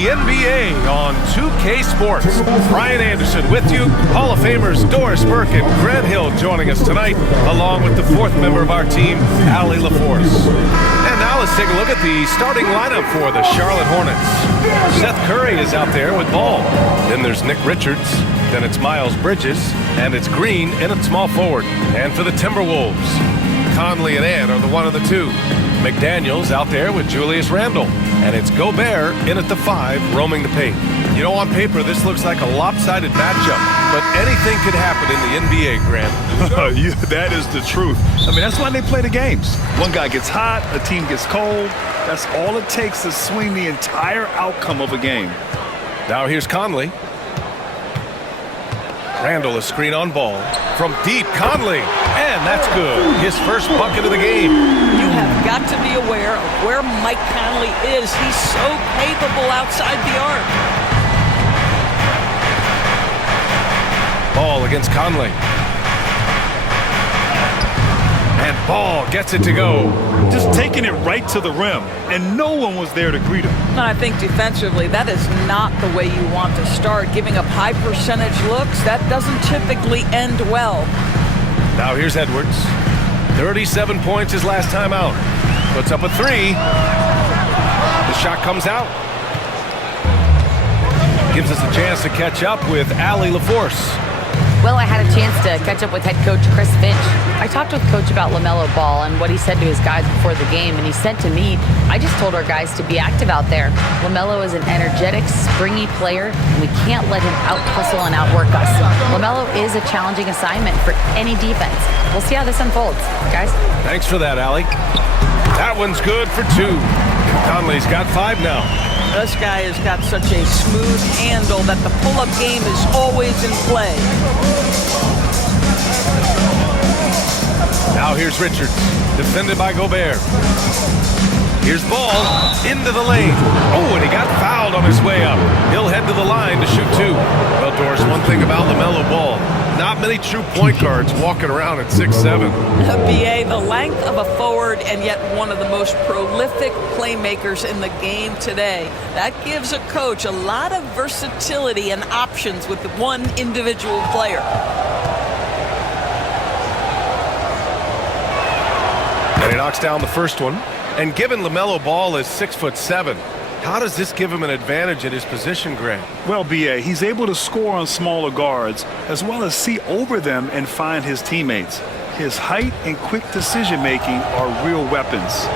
the NBA on 2K Sports. Brian Anderson with you. Hall of Famers Doris Burke and Grant Hill joining us tonight, along with the fourth member of our team, Allie LaForce. And now let's take a look at the starting lineup for the Charlotte Hornets. Seth Curry is out there with ball. Then there's Nick Richards. Then it's Miles Bridges. And it's Green in at small forward. And for the Timberwolves, Conley and Ann are the one of the two. McDaniels out there with Julius Randle. And it's Gobert in at the 5, roaming the paint. You know, on paper, this looks like a lopsided matchup, but anything could happen in the NBA, Grant. Yeah, that is the truth. I mean, that's why they play the games. One guy gets hot, a team gets cold. That's all it takes to swing the entire outcome of a game. Now here's Conley. Randle a screen on ball. From deep, Conley. And that's good. His first bucket of the game. You have got to be aware of where Mike Conley is. He's so capable outside the arc. Ball against Conley. And Ball gets it to go. Just taking it right to the rim, and no one was there to greet him. And I think defensively, that is not the way you want to start. Giving up high percentage looks, that doesn't typically end well. Now here's Edwards. 37 points his last time out. Puts up a 3. The shot comes out. Gives us a chance to catch up with Allie LaForce. Well, I had a chance to catch up with head coach Chris Finch. I talked with Coach about LaMelo Ball and what he said to his guys before the game, and he said to me, I just told our guys to be active out there. LaMelo is an energetic, springy player, and we can't let him out-hustle and outwork us. LaMelo is a challenging assignment for any defense. We'll see how this unfolds, guys. Thanks for that, Allie. That one's good for 2. Conley's got 5 now. This guy has got such a smooth handle that the pull-up game is always in play. Now here's Richards, defended by Gobert. Here's Ball into the lane. Oh, and he got fouled on his way up. He'll head to the line to shoot 2. Well, Doris, one thing about LaMelo Ball, not many true point guards walking around at 6'7". BA, the length of a forward and yet one of the most prolific playmakers in the game today. That gives a coach a lot of versatility and options with one individual player. And he knocks down the first one. And given LaMelo Ball is 6'7", how does this give him an advantage at his position, Grant? Well, BA, he's able to score on smaller guards as well as see over them and find his teammates. His height and quick decision-making are real weapons.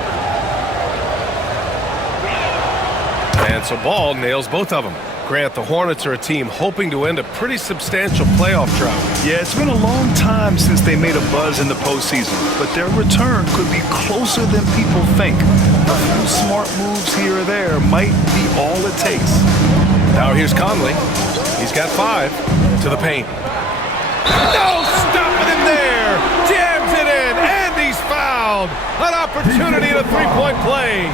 And so Ball nails both of them. Grant, the Hornets are a team hoping to end a pretty substantial playoff drought. Yeah, it's been a long time since they made a buzz in the postseason, but their return could be closer than people think. A few smart moves here or there might be all it takes. Now here's Conley. He's got 5 to the paint. No stopping him there. Jams it in, and he's fouled. An opportunity at a 3-point play.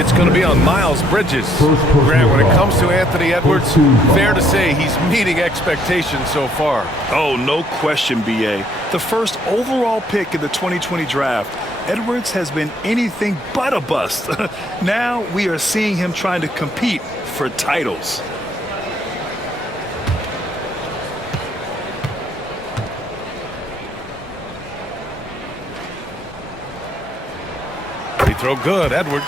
It's going to be on Miles Bridges. Grant, when it comes to Anthony Edwards, fair to say he's meeting expectations so far. Oh, no question, BA. The first overall pick in the 2020 draft, Edwards has been anything but a bust. Now we are seeing him trying to compete for titles. Free throw good, Edwards.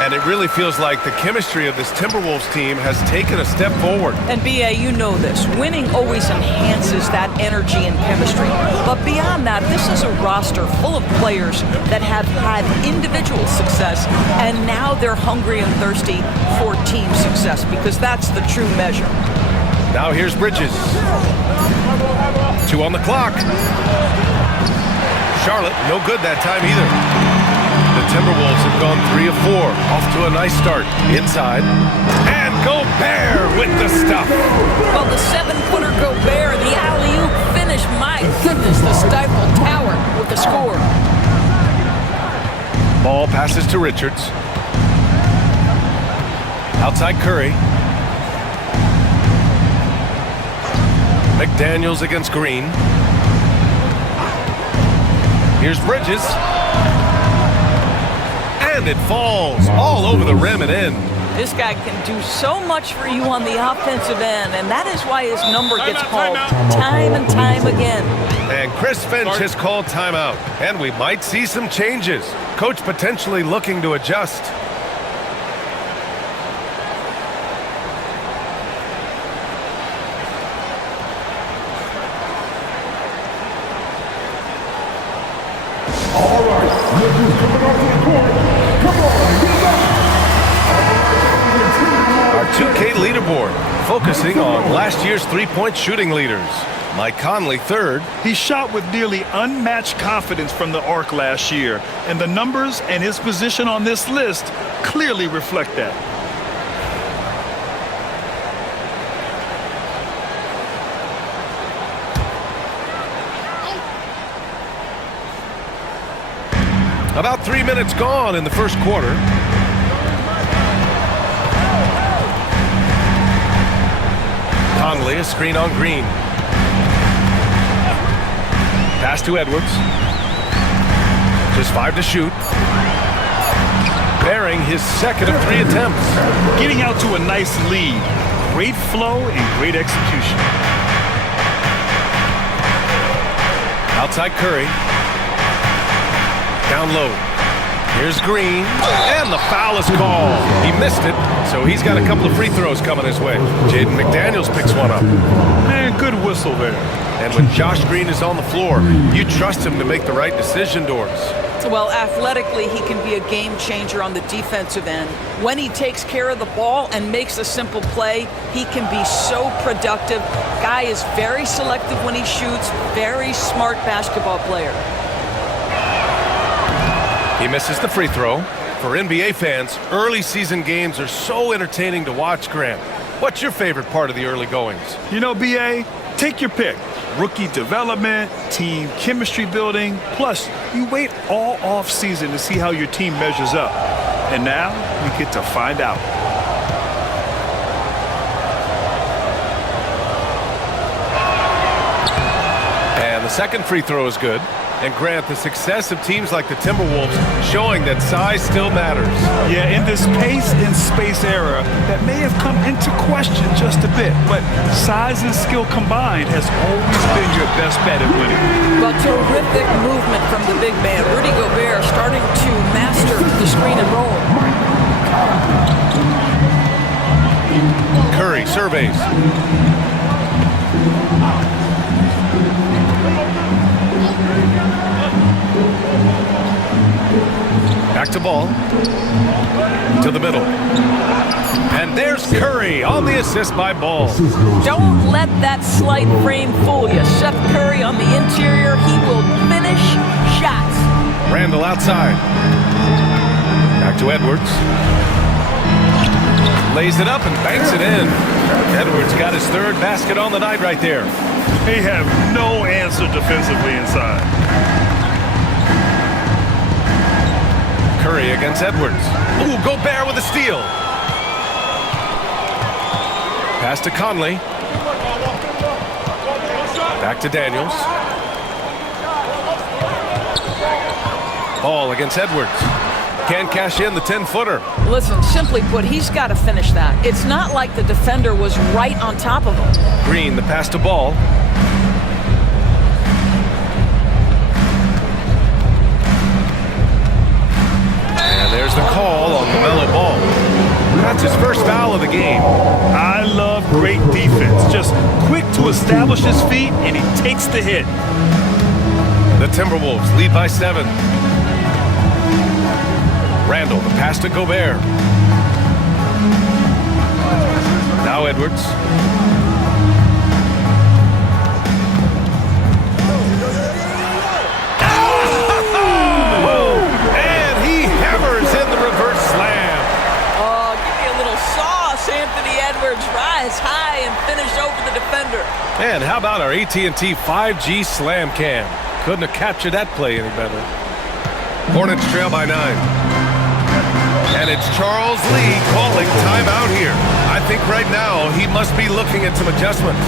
And it really feels like the chemistry of this Timberwolves team has taken a step forward. And BA, you know this. Winning always enhances that energy and chemistry. But beyond that, this is a roster full of players that have had individual success, and now they're hungry and thirsty for team success, because that's the true measure. Now here's Bridges. 2 on the clock. Charlotte, no good that time either. The Timberwolves have gone 3 of 4, off to a nice start. Inside, and Gobert with the stuff. Well, the 7-footer Gobert, the alley-oop finish, my goodness, the stifled tower with the score. Ball passes to Richards. Outside Curry. McDaniels against Green. Here's Bridges. And it falls all over the rim and in. This guy can do so much for you on the offensive end, and that is why his number gets called time and time again. And Chris Finch has called timeout, and we might see some changes. Coach potentially looking to adjust. All right, coming off the court. Come on, get up. Our 2K leaderboard, focusing on last year's three-point shooting leaders. Mike Conley, third. He shot with nearly unmatched confidence from the arc last year, and the numbers and his position on this list clearly reflect that. About 3 minutes gone in the first quarter. Conley, a screen on Green. Pass to Edwards. Just 5 to shoot. Bearing his second of 3 attempts. Getting out to a nice lead. Great flow and great execution. Outside Curry. Down low. Here's Green. And the foul is called. He missed it, so he's got a couple of free throws coming his way. Jaden McDaniels picks one up. Man, good whistle there. And when Josh Green is on the floor, you trust him to make the right decision, Doris. Well, athletically, he can be a game changer on the defensive end. When he takes care of the ball and makes a simple play, he can be so productive. Guy is very selective when he shoots, very smart basketball player. He misses the free throw. For NBA fans, early season games are so entertaining to watch, Grant. What's your favorite part of the early goings? You know, BA, take your pick. Rookie development, team chemistry building, plus you wait all off season to see how your team measures up. And now we get to find out. And the second free throw is good. And Grant, the success of teams like the Timberwolves showing that size still matters. Yeah, in this pace and space era, that may have come into question just a bit, but size and skill combined has always been your best bet at winning. Well, terrific movement from the big man. Rudy Gobert starting to master the screen and roll. Curry surveys. Back to ball. To the middle. And there's Curry on the assist by Ball. Don't let that slight frame fool you. Seth Curry on the interior. He will finish shots. Randall outside. Back to Edwards. Lays it up and banks it in. Edwards got his third basket on the night right there. They have no answer defensively inside. Curry against Edwards. Ooh, Gobert with a steal. Pass to Conley. Back to Daniels. Ball against Edwards. Can't cash in the 10-footer. Listen, simply put, he's got to finish that. It's not like the defender was right on top of him. Green, the pass to Ball. And there's the call on LaMelo Ball. That's his first foul of the game. I love great defense. Just quick to establish his feet, and he takes the hit. The Timberwolves lead by 7. Randall, the pass to Gobert. Now Edwards. Oh! And he hammers in the reverse slam. Oh, give me a little sauce, Anthony Edwards. Rise high and finish over the defender. And how about our AT&T 5G slam cam? Couldn't have captured that play any better. Hornets trail by 9. And it's Charles Lee calling timeout here. I think right now he must be looking at some adjustments.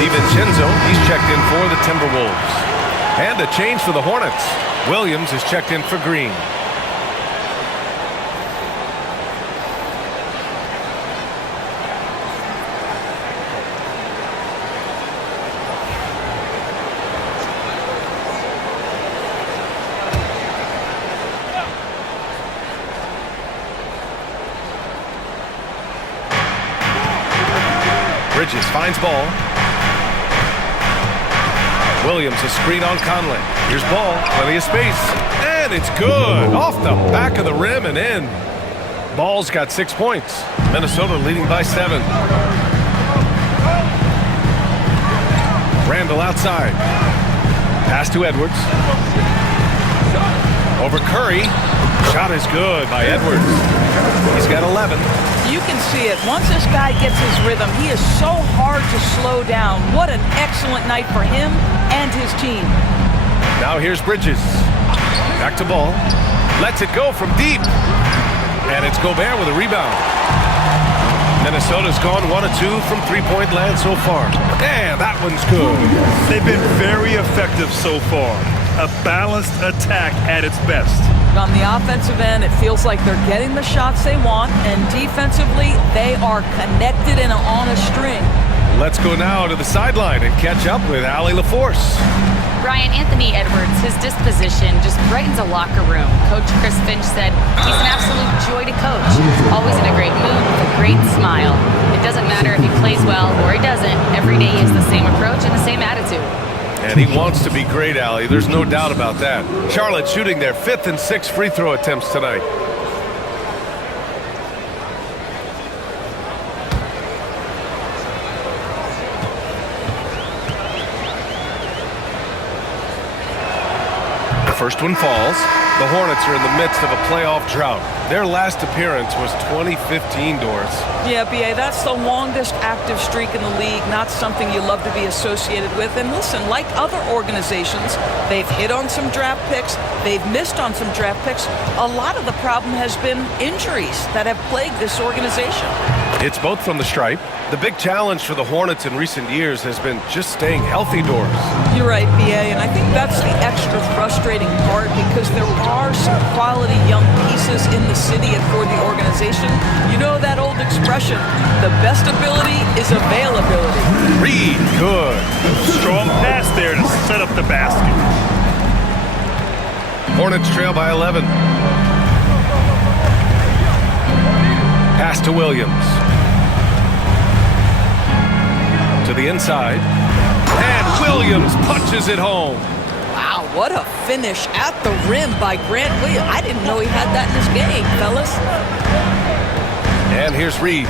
DiVincenzo, he's checked in for the Timberwolves. And a change for the Hornets. Williams is checked in for Green. Bridges finds ball. Williams, a screen on Conley. Here's ball, plenty of space, and it's good. Off the back of the rim and in. Ball's got 6 points. Minnesota leading by 7. Randall outside. Pass to Edwards. Over Curry. Shot is good by Edwards. He's got 11. You can see it. Once this guy gets his rhythm, he is so hard to slow down. What an excellent night for him and his team. Now here's Bridges. Back to ball. Lets it go from deep. And it's Gobert with a rebound. Minnesota's gone 1 of 2 from three-point land so far. And that one's good. They've been very effective so far. A balanced attack at its best. On the offensive end, it feels like they're getting the shots they want, and defensively, they are connected and on a string. Let's go now to the sideline and catch up with Allie LaForce. Brian, Anthony Edwards, his disposition just brightens a locker room. Coach Chris Finch said he's an absolute joy to coach. Always in a great mood with a great smile. It doesn't matter if he plays well or he doesn't. Every day he has the same approach and the same attitude. And he wants to be great, Allie. There's no doubt about that. Charlotte shooting their 5th and 6th free throw attempts tonight. The first one falls. The Hornets are in the midst of a playoff drought. Their last appearance was 2015, Doris. Yeah, B.A., that's the longest active streak in the league, not something you love to be associated with. And listen, like other organizations, they've hit on some draft picks, they've missed on some draft picks. A lot of the problem has been injuries that have plagued this organization. It's both from the stripe. The big challenge for the Hornets in recent years has been just staying healthy, Doris. You're right, B.A., and I think that's the extra frustrating part because there are some quality young pieces in the city and for the organization. You know that old expression, the best ability is availability. Reed, good. Strong pass there to set up the basket. Hornets trail by 11. Pass to Williams. To the inside. And Williams punches it home. Wow, what a finish at the rim by Grant Williams. I didn't know he had that in his game, fellas. And here's Reed.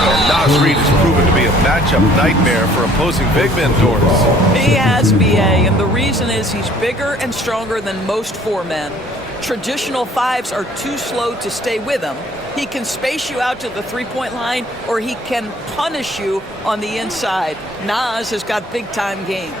And Nas Reed has proven to be a matchup nightmare for opposing big men, Doris. He has, B.A., and the reason is he's bigger and stronger than most 4 men. Traditional 5s are too slow to stay with him. He can space you out to the three-point line, or he can punish you on the inside. Nas has got big-time game.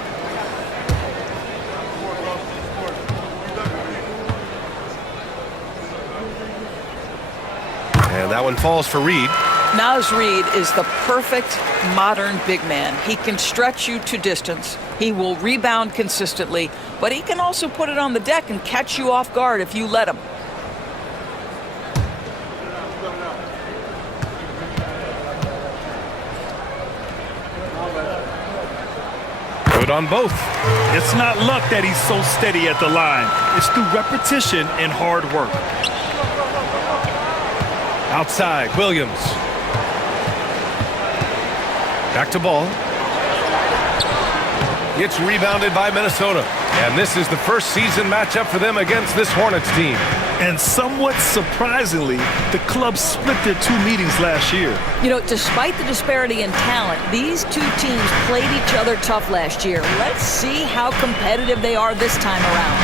And that one falls for Reed. Nas Reed is the perfect modern big man. He can stretch you to distance. He will rebound consistently, but he can also put it on the deck and catch you off guard if you let him. Good on both. It's not luck that he's so steady at the line. It's through repetition and hard work. Outside, Williams. Back to ball. It's rebounded by Minnesota. And this is the first season matchup for them against this Hornets team. And somewhat surprisingly, the club split their 2 meetings last year. You know, despite the disparity in talent, these 2 teams played each other tough last year. Let's see how competitive they are this time around.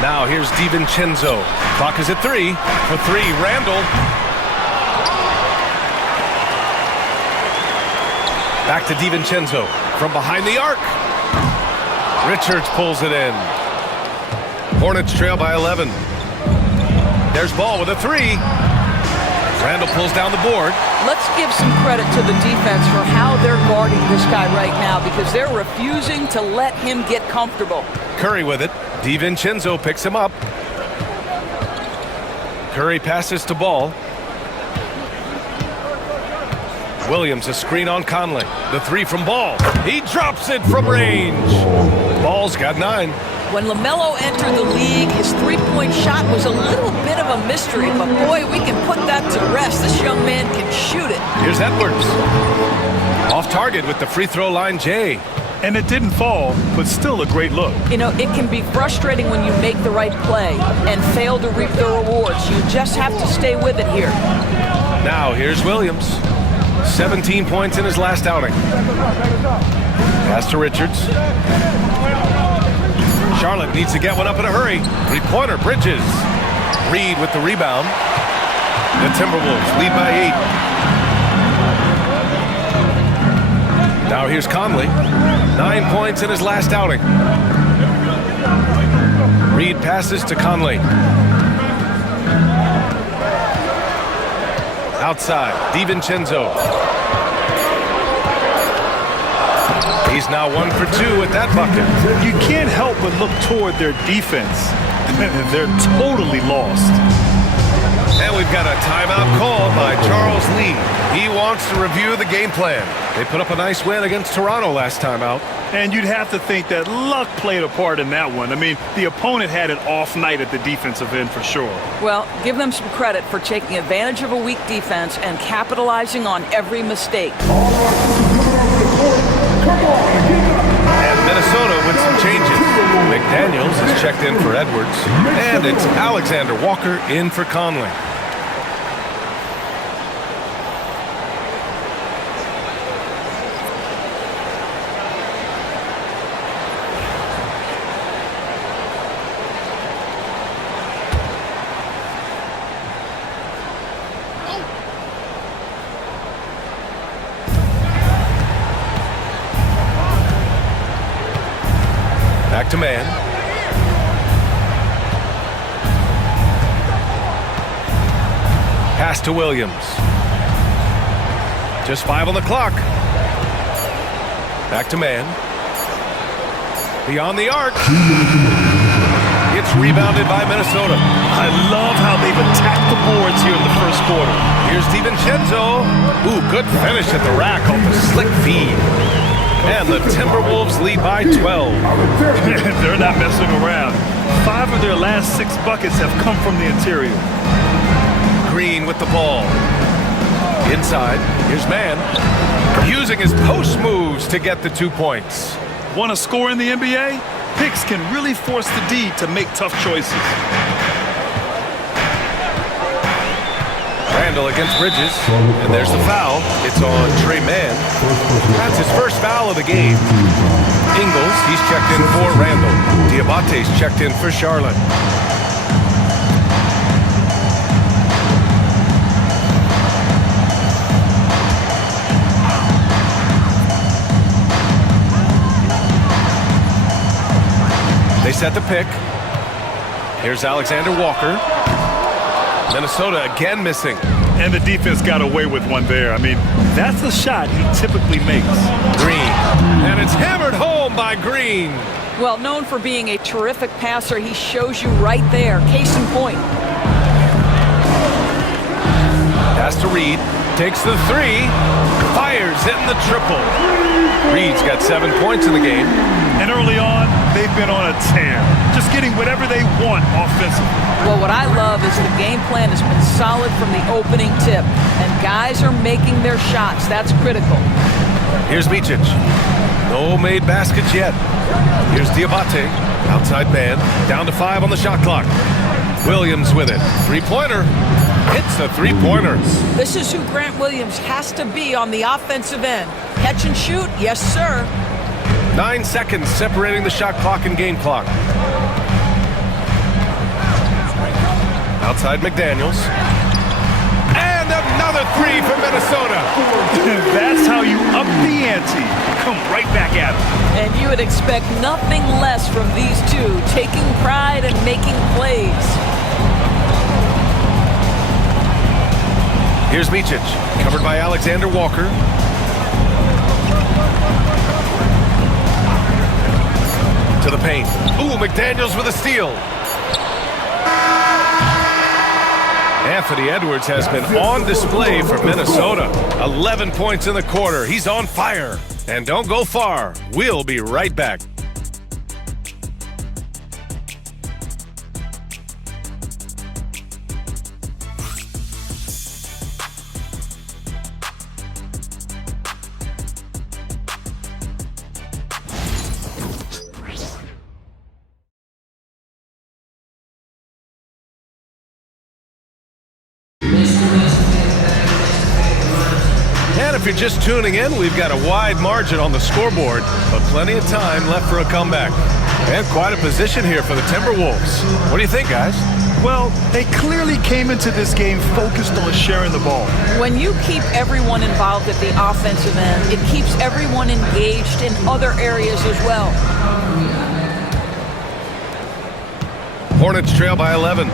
Now here's DiVincenzo. Clock is at 3. For 3, Randall. Back to DiVincenzo from behind the arc. Richards pulls it in. Hornets trail by 11. There's Ball with a three. Randall pulls down the board. Let's give some credit to the defense for how they're guarding this guy right now because they're refusing to let him get comfortable. Curry with it. DiVincenzo picks him up. Curry passes to Ball. Williams a screen on Conley. The three from Ball. He drops it from range. Ball's got 9. When LaMelo entered the league, his three-point shot was a little bit of a mystery, but boy, we can put that to rest. This young man can shoot it. Here's Edwards. Off target with the free throw line, Jay. And it didn't fall, but still a great look. You know, it can be frustrating when you make the right play and fail to reap the rewards. You just have to stay with it here. Now here's Williams. 17 points in his last outing. Pass to Richards. Charlotte needs to get one up in a hurry. Three-pointer, Bridges. Reed with the rebound. The Timberwolves lead by 8. Now here's Conley. 9 points in his last outing. Reed passes to Conley. Outside, DiVincenzo. He's now 1 for 2 with that bucket. You can't help but look toward their defense. They're totally lost. And we've got a timeout called by Charles Lee. He wants to review the game plan. They put up a nice win against Toronto last time out. And you'd have to think that luck played a part in that one. I mean, the opponent had an off night at the defensive end for sure. Well, give them some credit for taking advantage of a weak defense and capitalizing on every mistake. And Minnesota with some changes. McDaniels is checked in for Edwards. And it's Alexander Walker in for Conley. Back to man. Pass to Williams. Just 5 on the clock. Back to man. Beyond the arc. It's rebounded by Minnesota. I love how they've attacked the boards here in the first quarter. Here's DiVincenzo. Ooh, good finish at the rack off a slick feed. And the Timberwolves lead by 12. They're not messing around. 5 of their last 6 buckets have come from the interior. Green with the ball. Inside, here's Mann. Using his post moves to get the 2 points. Want to score in the NBA? Picks can really force the D to make tough choices. Randall against Bridges, and there's the foul. It's on Trey Mann. That's his first foul of the game. Ingles, he's checked in for Randall. Diabate's checked in for Charlotte. They set the pick. Here's Alexander Walker. Minnesota again missing. And the defense got away with one there. I mean, that's the shot he typically makes. Green. And it's hammered home by Green. Well, known for being a terrific passer, he shows you right there. Case in point. Pass to Reed. Takes the 3. Fires, hitting the triple. Reed's got 7 points in the game. And early on, they've been on a tear. Just getting whatever they want offensively. Well, what I love is the game plan has been solid from the opening tip. And guys are making their shots. That's critical. Here's Micic. No made baskets yet. Here's Diabate. Outside man. Down to 5 on the shot clock. Williams with it. Three-pointer. Hits the three-pointer. This is who Grant Williams has to be on the offensive end. Catch and shoot, yes, sir. 9 seconds separating the shot clock and game clock. Outside McDaniels. And another 3 for Minnesota. That's how you up the ante. Come right back at them. And you would expect nothing less from these two, taking pride and making plays. Here's Micic, covered by Alexander Walker. To the paint. Ooh, McDaniels with a steal. Anthony Edwards has been on display for Minnesota. 11 points in the quarter. He's on fire. And don't go far. We'll be right back. And if you're just tuning in, we've got a wide margin on the scoreboard, but plenty of time left for a comeback. And quite a position here for the Timberwolves. What do you think, guys? Well, they clearly came into this game focused on sharing the ball. When you keep everyone involved at the offensive end, it keeps everyone engaged in other areas as well. Hornets trail by 11.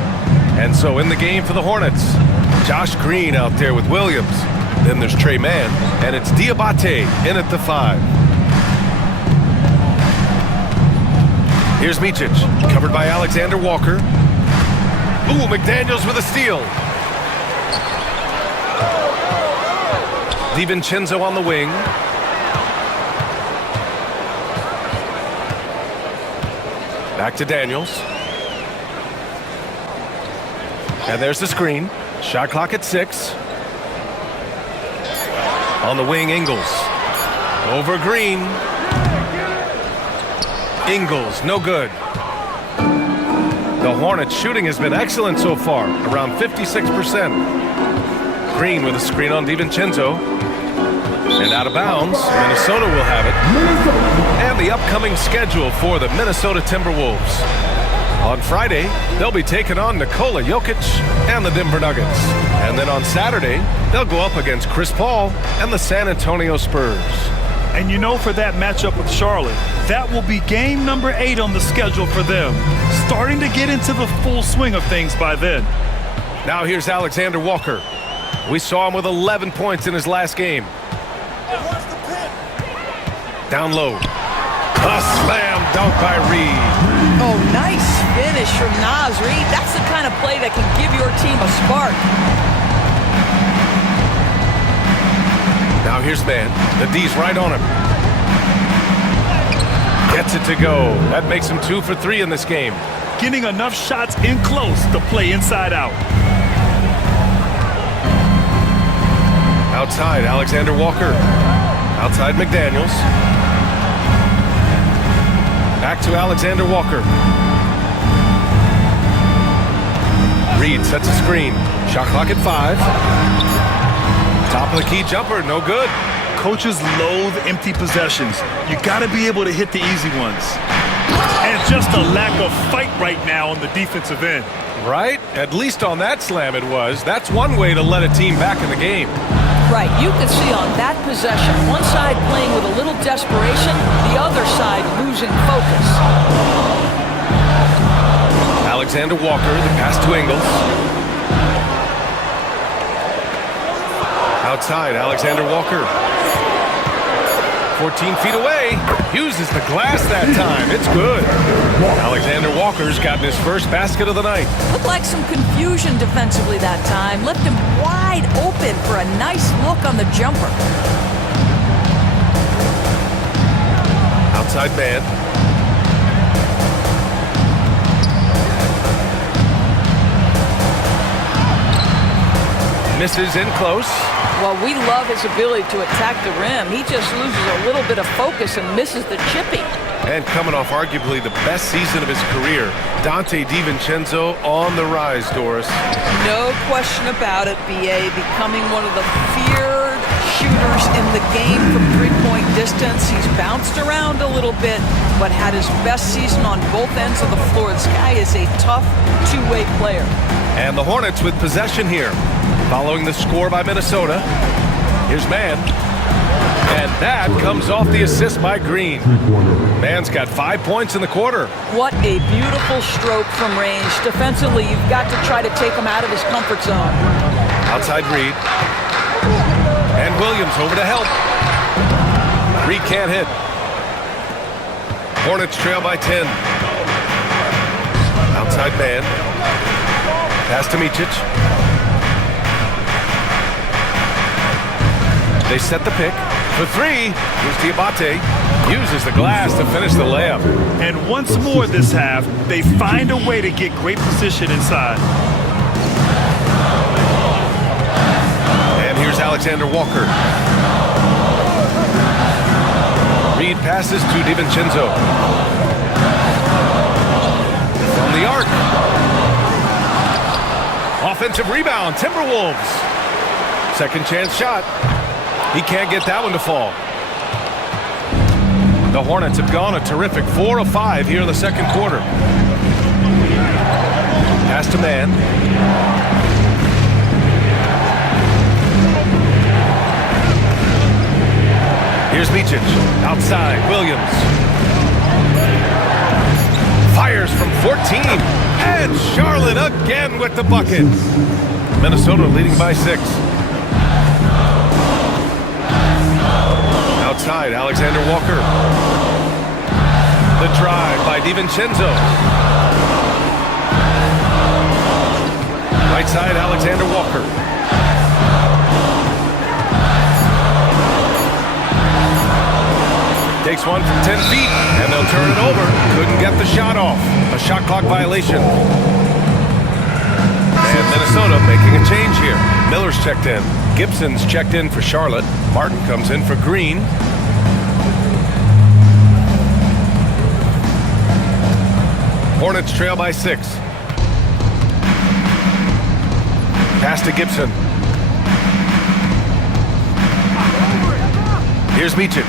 And so in the game for the Hornets, Josh Green out there with Williams. Then there's Trey Mann, and it's Diabate in at the 5. Here's Micic, covered by Alexander Walker. Ooh, McDaniels with a steal. DiVincenzo on the wing. Back to Daniels. And there's the screen. Shot clock at 6. On the wing, Ingles. Over Green. Ingles, no good. The Hornets shooting has been excellent so far, around 56%. Green with a screen on DiVincenzo. And out of bounds, Minnesota will have it. And the upcoming schedule for the Minnesota Timberwolves. On Friday, they'll be taking on Nikola Jokic and the Denver Nuggets. And then on Saturday, they'll go up against Chris Paul and the San Antonio Spurs. And you know, for that matchup with Charlotte, that will be game number 8 on the schedule for them. Starting to get into the full swing of things by then. Now here's Alexander Walker. We saw him with 11 points in his last game. Down low. A slam dunk by Reed. Oh, nice finish from Naz Reid. That's the kind of play that can give your team a spark. Now here's Mann. The D's right on him. Gets it to go. That makes him 2 for 3 in this game. Getting enough shots in close to play inside out. Outside, Alexander Walker. Outside, McDaniels. Back to Alexander Walker. Reed sets a screen. Shot clock at 5. Top of the key jumper, no good. Coaches loathe empty possessions. You got to be able to hit the easy ones. And just a lack of fight right now on the defensive end. Right? At least on that slam it was. That's one way to let a team back in the game. Right, you can see on that possession, one side playing with a little desperation, the other side losing focus. Alexander Walker, the pass to Ingles. Outside, Alexander Walker. 14 feet away. Uses the glass that time. It's good. Alexander Walker's gotten his first basket of the night. Looked like some confusion defensively that time. Left him wide open for a nice look on the jumper. Outside man. Misses in close. Well, we love his ability to attack the rim. He just loses a little bit of focus and misses the chippy. And coming off arguably the best season of his career, Donte DiVincenzo on the rise, Doris. No question about it, B.A. Becoming one of the feared shooters in the game from three-point distance. He's bounced around a little bit, but had his best season on both ends of the floor. This guy is a tough two-way player. And the Hornets with possession here. Following the score by Minnesota. Here's Mann. And that comes off the assist by Green. Mann's got 5 points in the quarter. What a beautiful stroke from range. Defensively, you've got to try to take him out of his comfort zone. Outside Reed. And Williams over to help. Reed can't hit. Hornets trail by 10. Outside man. Pass to Micic. They set the pick. For three, here's Diabate. Uses the glass to finish the layup. And once more this half, they find a way to get great position inside. And here's Alexander Walker. Reed passes to DiVincenzo. From the arc. Offensive rebound, Timberwolves. Second chance shot. He can't get that one to fall. The Hornets have gone a terrific 4 of 5 here in the second quarter. Pass to man. Here's Micic. Outside, Williams. Fires from 14. And Charlotte again with the bucket. Minnesota leading by 6. Outside, Alexander Walker. The drive by DiVincenzo. Right side, Alexander Walker. Takes one from 10 feet, and they'll turn it over. Couldn't get the shot off. A shot clock violation. And Minnesota making a change here. Miller's checked in. Gibson's checked in for Charlotte. Martin comes in for Green. Hornets trail by 6. Pass to Gibson. Here's Micic.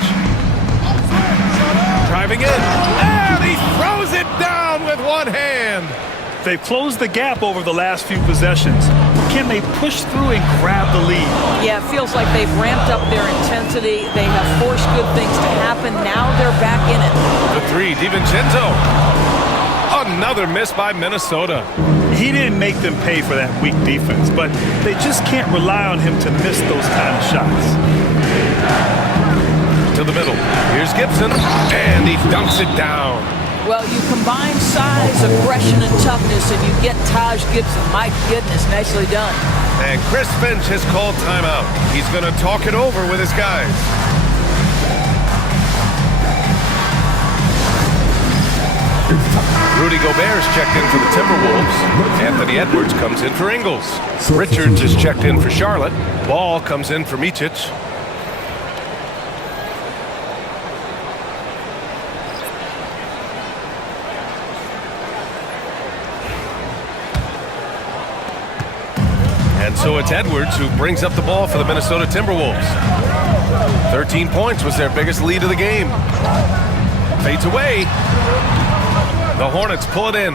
Driving in. And he throws it down with one hand. They've closed the gap over the last few possessions. Can they push through and grab the lead? Yeah, it feels like they've ramped up their intensity. They have forced good things to happen. Now they're back in it. The three, DiVincenzo. Another miss by Minnesota. He didn't make them pay for that weak defense, but they just can't rely on him to miss those kind of shots. To the middle. Here's Gibson. And he dunks it down. Well, you combine size, aggression, and toughness, and you get Taj Gibson. My goodness, nicely done. And Chris Finch has called timeout. He's going to talk it over with his guys. Rudy Gobert's checked in for the Timberwolves. Anthony Edwards comes in for Ingles. Richards is checked in for Charlotte. Ball comes in for Micic. And so it's Edwards who brings up the ball for the Minnesota Timberwolves. 13 points was their biggest lead of the game. Fades away. The Hornets pull it in.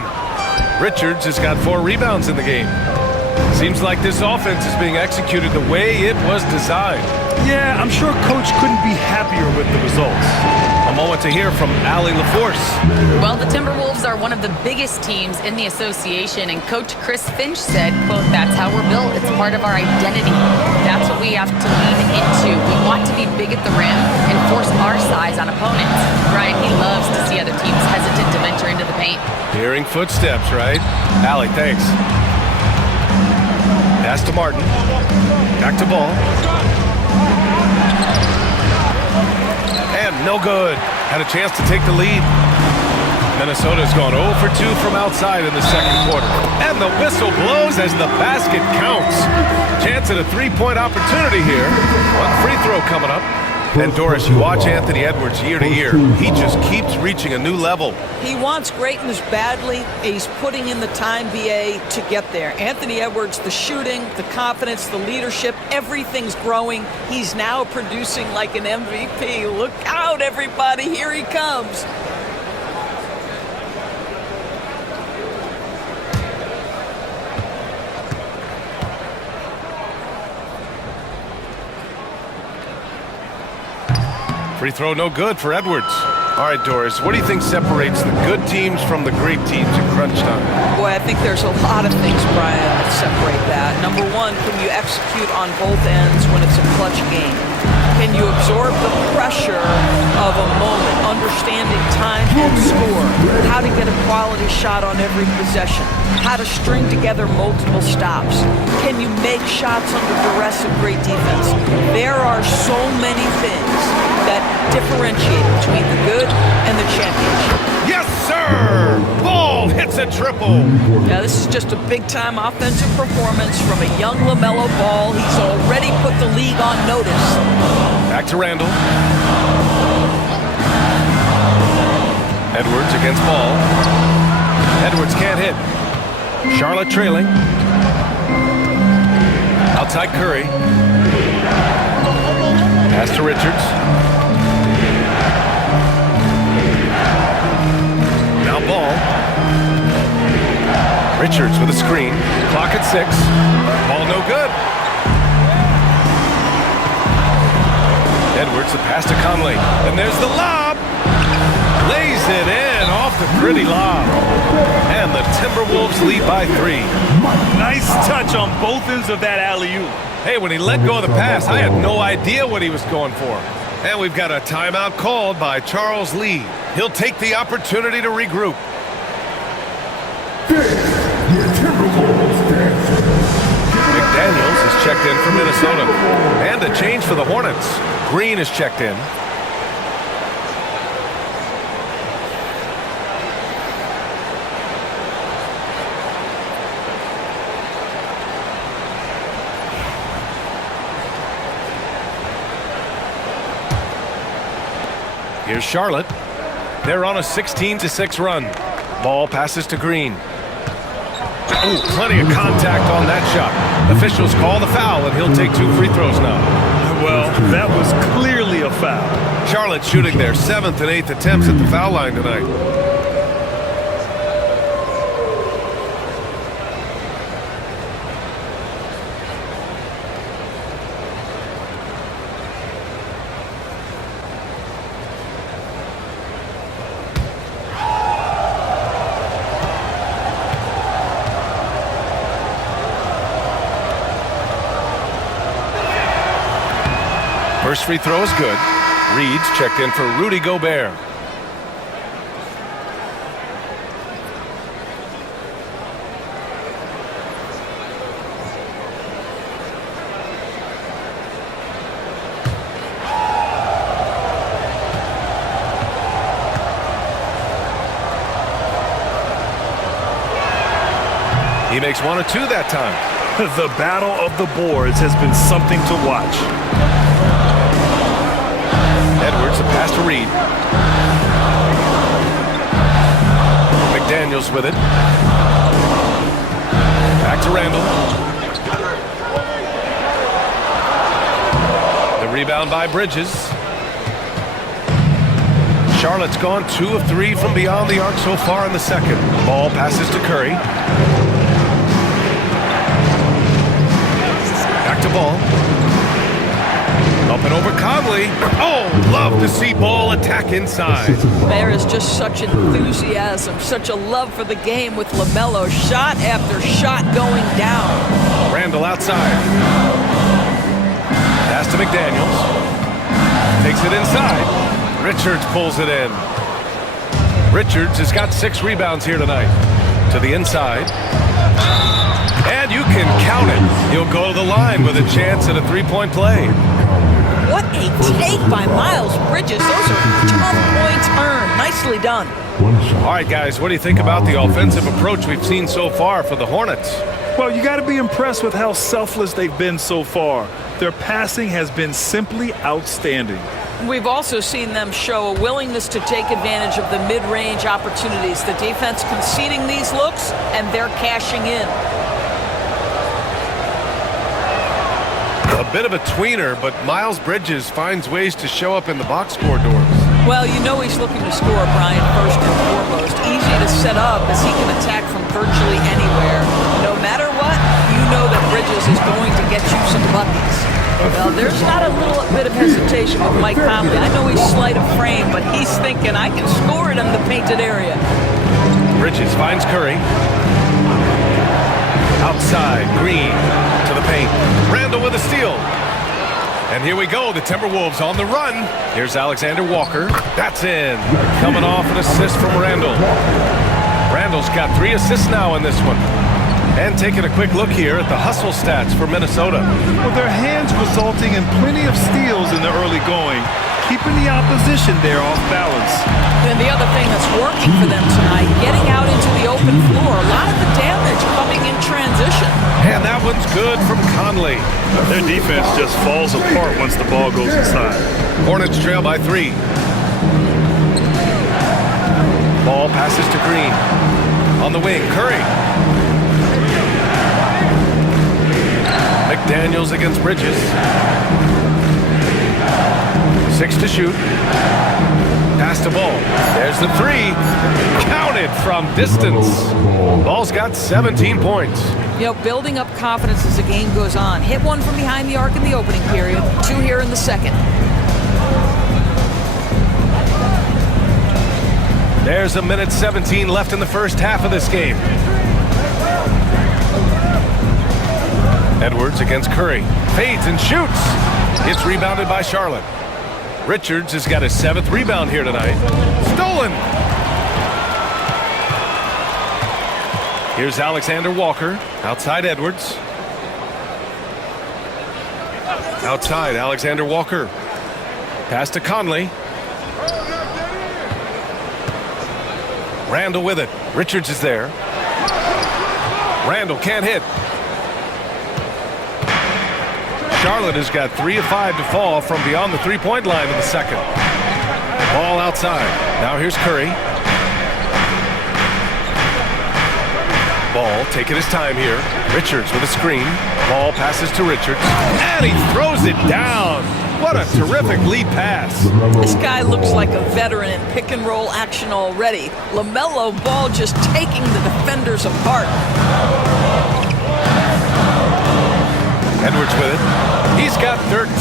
Richards has got 4 rebounds in the game. Seems like this offense is being executed the way it was designed. Yeah, I'm sure Coach couldn't be happier with the results. A moment to hear from Allie LaForce. Well, the Timberwolves are one of the biggest teams in the association, and Coach Chris Finch said, quote, "That's how we're built. It's part of our identity. That's what we have to lean into. We want to be big at the rim and force our size on opponents." Brian, he loves to see other teams hesitant to venture into the paint. Hearing footsteps, right? Allie, thanks. Pass to Martin. Back to Ball. And no good. Had a chance to take the lead. Minnesota's gone 0 for 2 from outside in the second quarter. And the whistle blows as the basket counts. Chance at a 3-point opportunity here. One free throw coming up. And Doris, you watch Anthony Edwards year to year. He just keeps reaching a new level. He wants greatness badly. He's putting in the time, BA, to get there. Anthony Edwards, the shooting, the confidence, the leadership, everything's growing. He's now producing like an MVP. Look out, everybody. Here he comes. Free throw no good for Edwards. All right, Doris, what do you think separates the good teams from the great teams in crunch time? Boy, I think there's a lot of things, Brian, that separate that. Number one, can you execute on both ends when it's a clutch game? Can you absorb the pressure of a moment, understanding time and score, how to get a quality shot on every possession, how to string together multiple stops? Can you make shots under duress of great defense? There are so many things that differentiate between the good and the championship. Yes, sir! Ball hits a triple. Now, this is just a big-time offensive performance from a young LaMelo Ball. He's already put the league on notice. Back to Randall. Edwards against Ball. Edwards can't hit. Charlotte trailing. Outside Curry. Pass to Richards. Now Ball. Richards with a screen. Clock at 6. Ball no good. Edwards, the pass to Conley. And there's the lob. Lays it in off the pretty lob. And the Timberwolves lead by 3. Nice touch on both ends of that alley-oop. Hey, when he let go of the pass, I had no idea what he was going for. And we've got a timeout called by Charles Lee. He'll take the opportunity to regroup. McDaniels is checked in for Minnesota. And a change for the Hornets. Green is checked in. Here's Charlotte. They're on a 16-6 run. Ball passes to Green. Ooh, plenty of contact on that shot. Officials call the foul, and he'll take 2 free throws now. Well, that was clearly a foul. Charlotte shooting their 7th and 8th attempts at the foul line tonight. First free throw is good. Reed's checked in for Rudy Gobert. He makes 1 of 2 that time. The battle of the boards has been something to watch. Edwards, a pass to Reed. McDaniels with it. Back to Randall. The rebound by Bridges. Charlotte's gone 2 of 3 from beyond the arc so far in the second. Ball passes to Curry. Back to Ball. Up and over Conley. Oh, love to see Ball attack inside. There is just such enthusiasm, such a love for the game with LaMelo. Shot after shot going down. Randall outside. Pass to McDaniels. Takes it inside. Richards pulls it in. Richards has got 6 rebounds here tonight. To the inside. And you can count it. He'll go to the line with a chance at a 3-point play. What a take by Miles Bridges. Those are tough points earned. Nicely done. All right, guys, what do you think about the offensive approach we've seen so far for the Hornets? Well, you got to be impressed with how selfless they've been so far. Their passing has been simply outstanding. We've also seen them show a willingness to take advantage of the mid-range opportunities. The defense conceding these looks, and they're cashing in. A bit of a tweener, but Miles Bridges finds ways to show up in the box score doors. Well, you know he's looking to score, Brian, first and foremost. Easy to set up as he can attack from virtually anywhere. No matter what, you know that Bridges is going to get you some buckets. Well, there's not a little bit of hesitation with Mike Conley. I know he's slight of frame, but he's thinking, I can score it in the painted area. Bridges finds Curry. Outside, Green to the paint. Randall with a steal. And here we go, the Timberwolves on the run. Here's Alexander Walker. That's in. Coming off an assist from Randall. Randall's got 3 assists now in this one. And taking a quick look here at the hustle stats for Minnesota. Well, their hands resulting in plenty of steals in the early going, keeping the opposition there off balance. And the other thing that's working for them tonight, getting out into the open floor. A lot of the damage coming in transition. And that one's good from Conley. Their defense just falls apart once the ball goes inside. Hornets trail by 3. Ball passes to Green. On the wing, Curry. McDaniels against Bridges. 6 to shoot. Pass to Ball. There's the 3. Counted from distance. Ball's got 17 points. You know, building up confidence as the game goes on. Hit one from behind the arc in the opening period. 2 here in the second. There's a minute 17 left in the first half of this game. Edwards against Curry. Fades and shoots. Gets rebounded by Charlotte. Richards has got his 7th rebound here tonight. Stolen. Here's Alexander Walker. Outside Edwards. Outside Alexander Walker. Pass to Conley. Randall with it. Richards is there. Randall can't hit. Charlotte has got 3 of 5 to fall from beyond the three-point line in the second. Ball outside. Now here's Curry. Ball taking his time here. Richards with a screen. Ball passes to Richards. And he throws it down. What a terrific lead pass. This guy looks like a veteran in pick and roll action already. LaMelo Ball just taking the defenders apart. Edwards with it. He's got 13.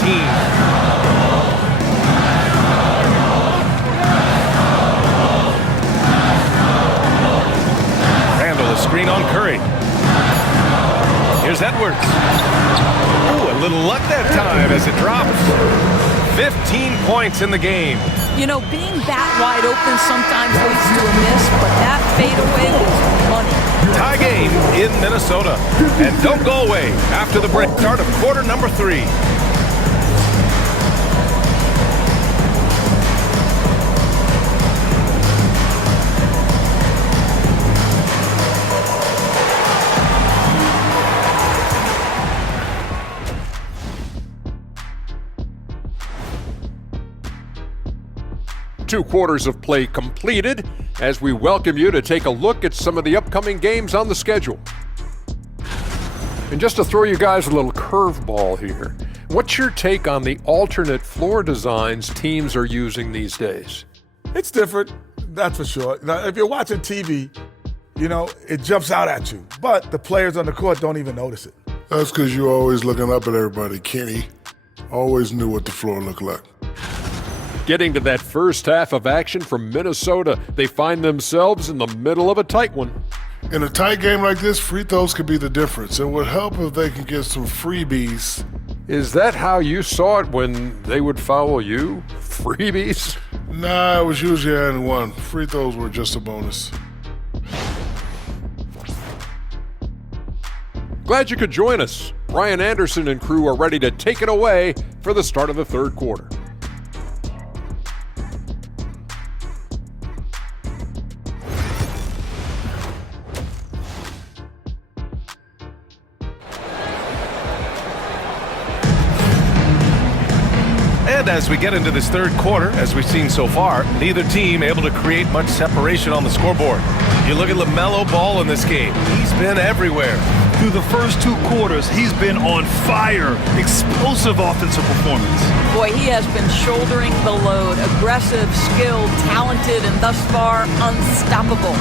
Randall, a screen on Curry. Here's Edwards. Ooh, a little luck that time as it drops. 15 points in the game. You know, being that wide open sometimes leads to a miss, but that fadeaway was money. Tie game in Minnesota. And don't go away after the break. Start of quarter number 3. Two quarters of play completed as we welcome you to take a look at some of the upcoming games on the schedule. And just to throw you guys a little curveball here, what's your take on the alternate floor designs teams are using these days? It's different, that's for sure. Now, if you're watching TV, you know, it jumps out at you. But the players on the court don't even notice it. That's because you're always looking up at everybody, Kenny. Always knew what the floor looked like. Getting to that first half of action from Minnesota, they find themselves in the middle of a tight one. In a tight game like this, free throws could be the difference. It would help if they can get some freebies. Is that how you saw it when they would foul you? Freebies? Nah, it was usually and one. Free throws were just a bonus. Glad you could join us. Brian Anderson and crew are ready to take it away for the start of the third quarter. And as we get into this third quarter, as we've seen so far, neither team able to create much separation on the scoreboard. You look at LaMelo Ball in this game. He's been everywhere. Through the first 2 quarters, he's been on fire. Explosive offensive performance. Boy, he has been shouldering the load. Aggressive, skilled, talented, and thus far, unstoppable.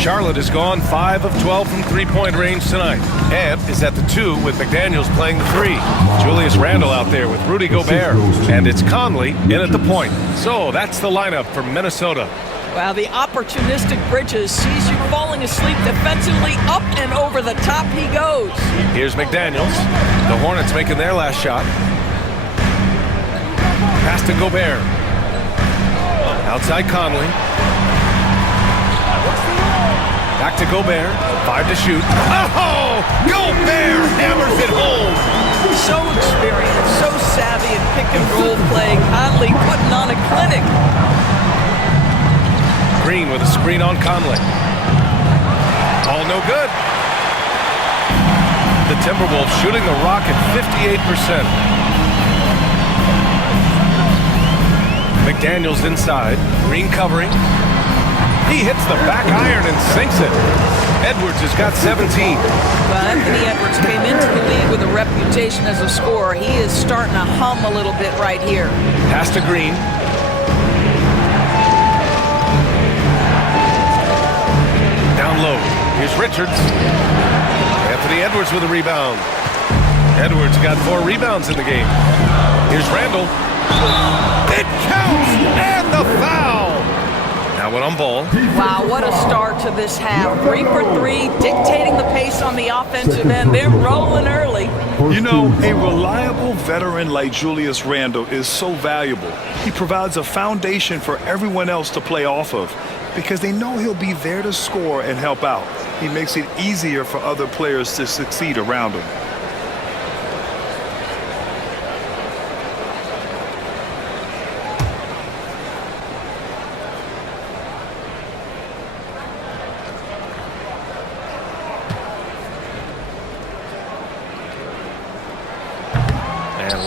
Charlotte has gone 5 of 12 from three-point range tonight. Ant is at the 2 with McDaniels playing the 3. Julius Randle out there with Rudy Gobert. And it's Conley in at the point. So that's the lineup for Minnesota. Wow, the opportunistic Bridges sees you falling asleep defensively. Up and over the top he goes. Here's McDaniels. The Hornets making their last shot. Pass to Gobert. Outside Conley. Back to Gobert. 5 to shoot. Oh! Gobert hammers it home. So experienced, so savvy in pick and roll play. Conley putting on a clinic. Green with a screen on Conley. All no good. The Timberwolves shooting the rock at 58%. McDaniels inside. Green covering. He hits the back iron and sinks it. Edwards has got 17. Well, Anthony Edwards came into the league with a reputation as a scorer. He is starting to hum a little bit right here. Pass to Green. Down low. Here's Richards. Anthony Edwards with a rebound. Edwards got 4 rebounds in the game. Here's Randle. It counts! And the foul! Now one on Ball. Wow, what a start to this half. 3 for 3, dictating the pace on the offensive end. They're rolling early. You know, a reliable veteran like Julius Randle is so valuable. He provides a foundation for everyone else to play off of because they know he'll be there to score and help out. He makes it easier for other players to succeed around him.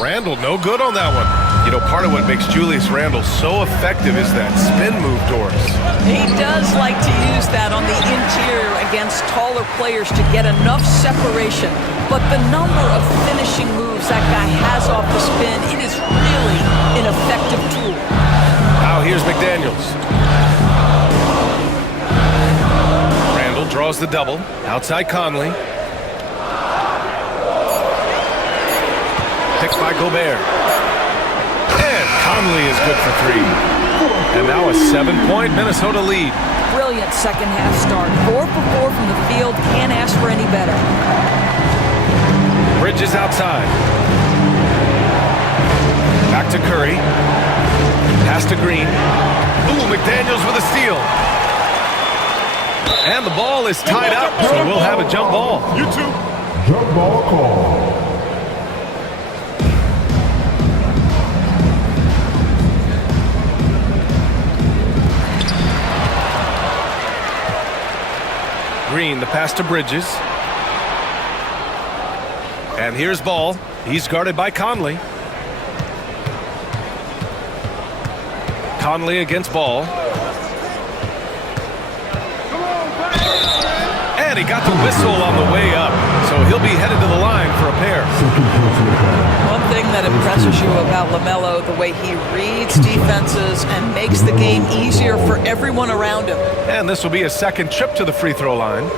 Randle, no good on that one. You know, part of what makes Julius Randle so effective is that spin move, Doris. He does like to use that on the interior against taller players to get enough separation. But the number of finishing moves that guy has off the spin, it is really an effective tool. Now here's McDaniels. Randle draws the double. Outside Conley. Picked by Gobert. And Conley is good for 3. And now a 7-point Minnesota lead. Brilliant second half start. 4 for 4 from the field. Can't ask for any better. Bridges outside. Back to Curry. Pass to Green. Ooh, McDaniels with a steal. And the ball is tied up, so we'll have a jump ball. Jump ball call. Green, the pass to Bridges. And here's Ball. He's guarded by Conley. Conley against Ball. And he got the whistle on the way up, so he'll be headed to the line for a pair. One thing that impresses you about LaMelo, the way he reads defenses and makes the game easier for everyone around him. And this will be a second trip to the free throw line.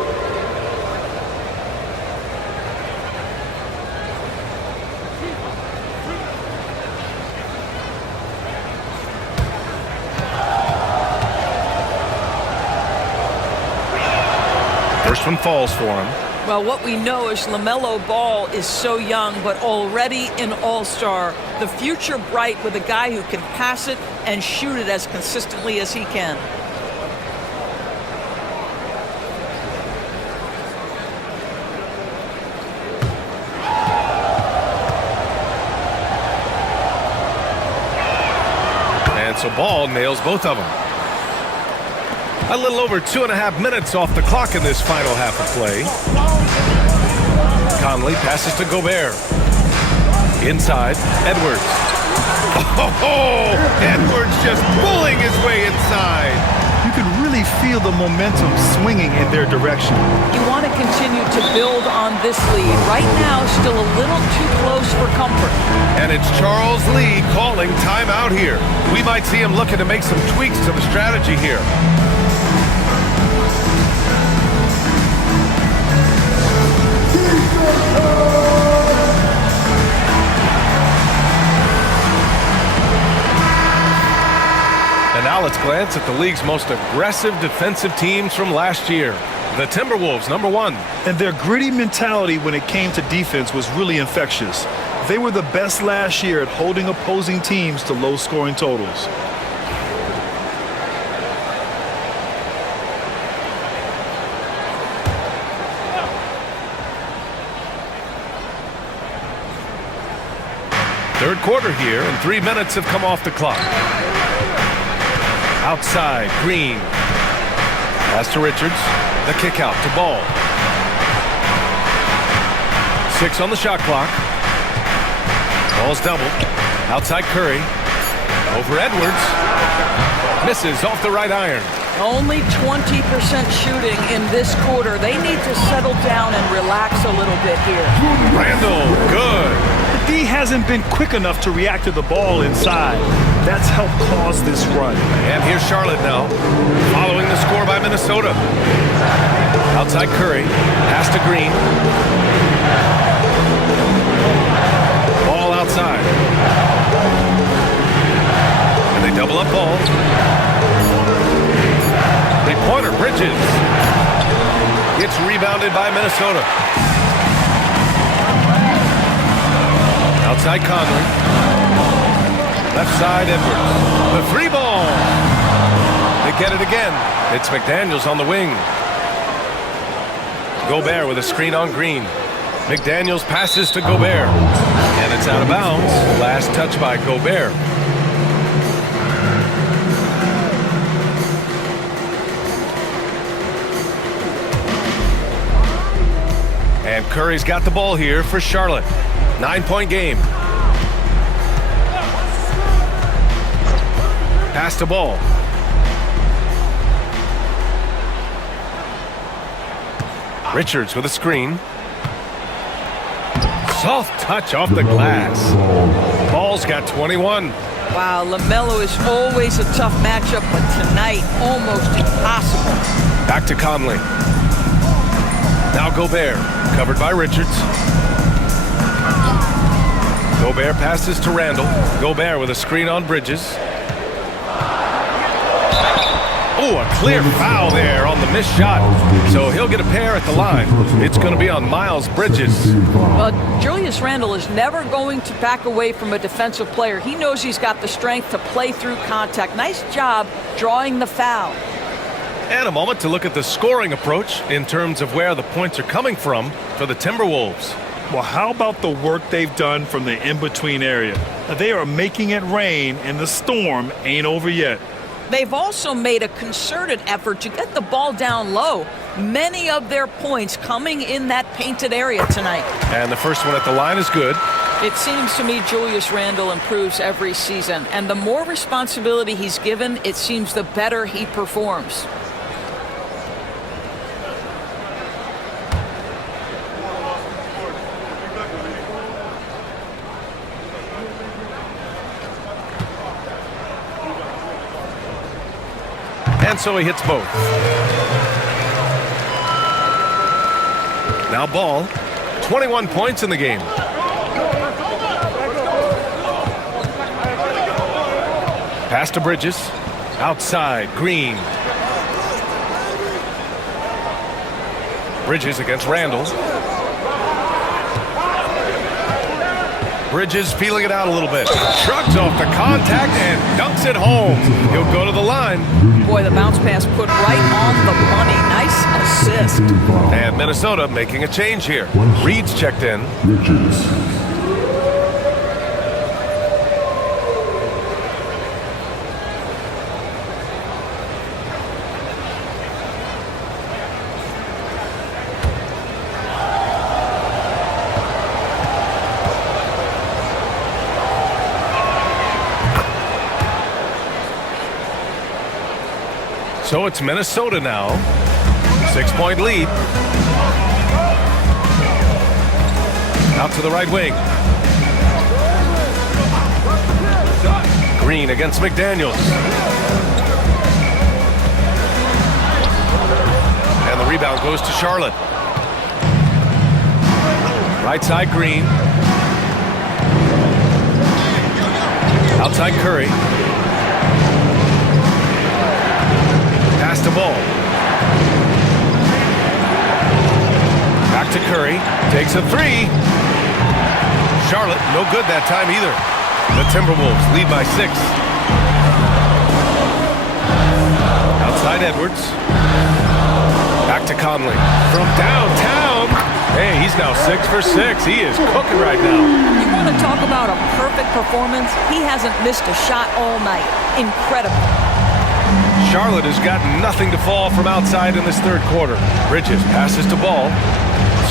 First one falls for him. Well, what we know is LaMelo Ball is so young, but already an all-star. The future bright with a guy who can pass it and shoot it as consistently as he can. And so Ball nails both of them. A little over 2.5 minutes off the clock in this final half of play. Conley passes to Gobert. Inside, Edwards. Oh, Edwards just pulling his way inside. You can really feel the momentum swinging in their direction. You want to continue to build on this lead. Right now, still a little too close for comfort. And it's Charles Lee calling timeout here. We might see him looking to make some tweaks to the strategy here. now let's glance at the league's most aggressive defensive teams from last year. The Timberwolves, number 1. And their gritty mentality when it came to defense was really infectious. They were the best last year at holding opposing teams to low-scoring totals. Third quarter here, and 3 minutes have come off the clock. Outside, Green. Pass to Richards. The kick out to Ball. 6 on the shot clock. Ball's doubled. Outside Curry. Over Edwards. Misses off the right iron. Only 20% shooting in this quarter. They need to settle down and relax a little bit here. Randall, good. The D hasn't been quick enough to react to the ball inside. That's helped cause this run. And here's Charlotte now, following the score by Minnesota. Outside Curry, pass to Green. Ball outside. And they double up Ball. Three-pointer, Bridges. Gets rebounded by Minnesota. Outside Conley. Left side Edwards. The three ball. They get it again. It's McDaniels on the wing. Gobert with a screen on Green. McDaniels passes to Gobert. And it's out of bounds. Last touch by Gobert. And Curry's got the ball here for Charlotte. 9-point game. Pass to Ball. Richards with a screen. Soft touch off the glass. Ball's got 21. Wow, LaMelo is always a tough matchup, but tonight almost impossible. Back to Conley. Now Gobert, covered by Richards. Gobert passes to Randall. Gobert with a screen on Bridges. Oh, a clear foul there on the missed shot. So he'll get a pair at the line. It's going to be on Miles Bridges. Well, Julius Randle is never going to back away from a defensive player. He knows he's got the strength to play through contact. Nice job drawing the foul. And a moment to look at the scoring approach in terms of where the points are coming from for the Timberwolves. Well, how about the work they've done from the in-between area? They are making it rain, and the storm ain't over yet. They've also made a concerted effort to get the ball down low. Many of their points coming in that painted area tonight. And the first one at the line is good. It seems to me Julius Randle improves every season. And the more responsibility he's given, it seems the better he performs. And so he hits both. Now Ball, 21 points in the game. Pass to Bridges. Outside, Green. Bridges against Randall. Bridges feeling it out a little bit. Shrugs off the contact and dunks it home. He'll go to the line. Boy, the bounce pass put right on the money. Nice assist. And Minnesota making a change here. Reed's checked in. So it's Minnesota now. 6-point lead. Out to the right wing. Green against McDaniels. And the rebound goes to Charlotte. Right side, Green. Outside, Curry. ball. Back to Curry. Takes a three. Charlotte, no good that time either. The Timberwolves lead by 6. Outside Edwards. Back to Conley. From downtown. Hey, he's now 6 for 6. He is cooking right now. You want to talk about a perfect performance? He hasn't missed a shot all night. Incredible. Charlotte has got nothing to fall from outside in this third quarter. Bridges passes to Ball.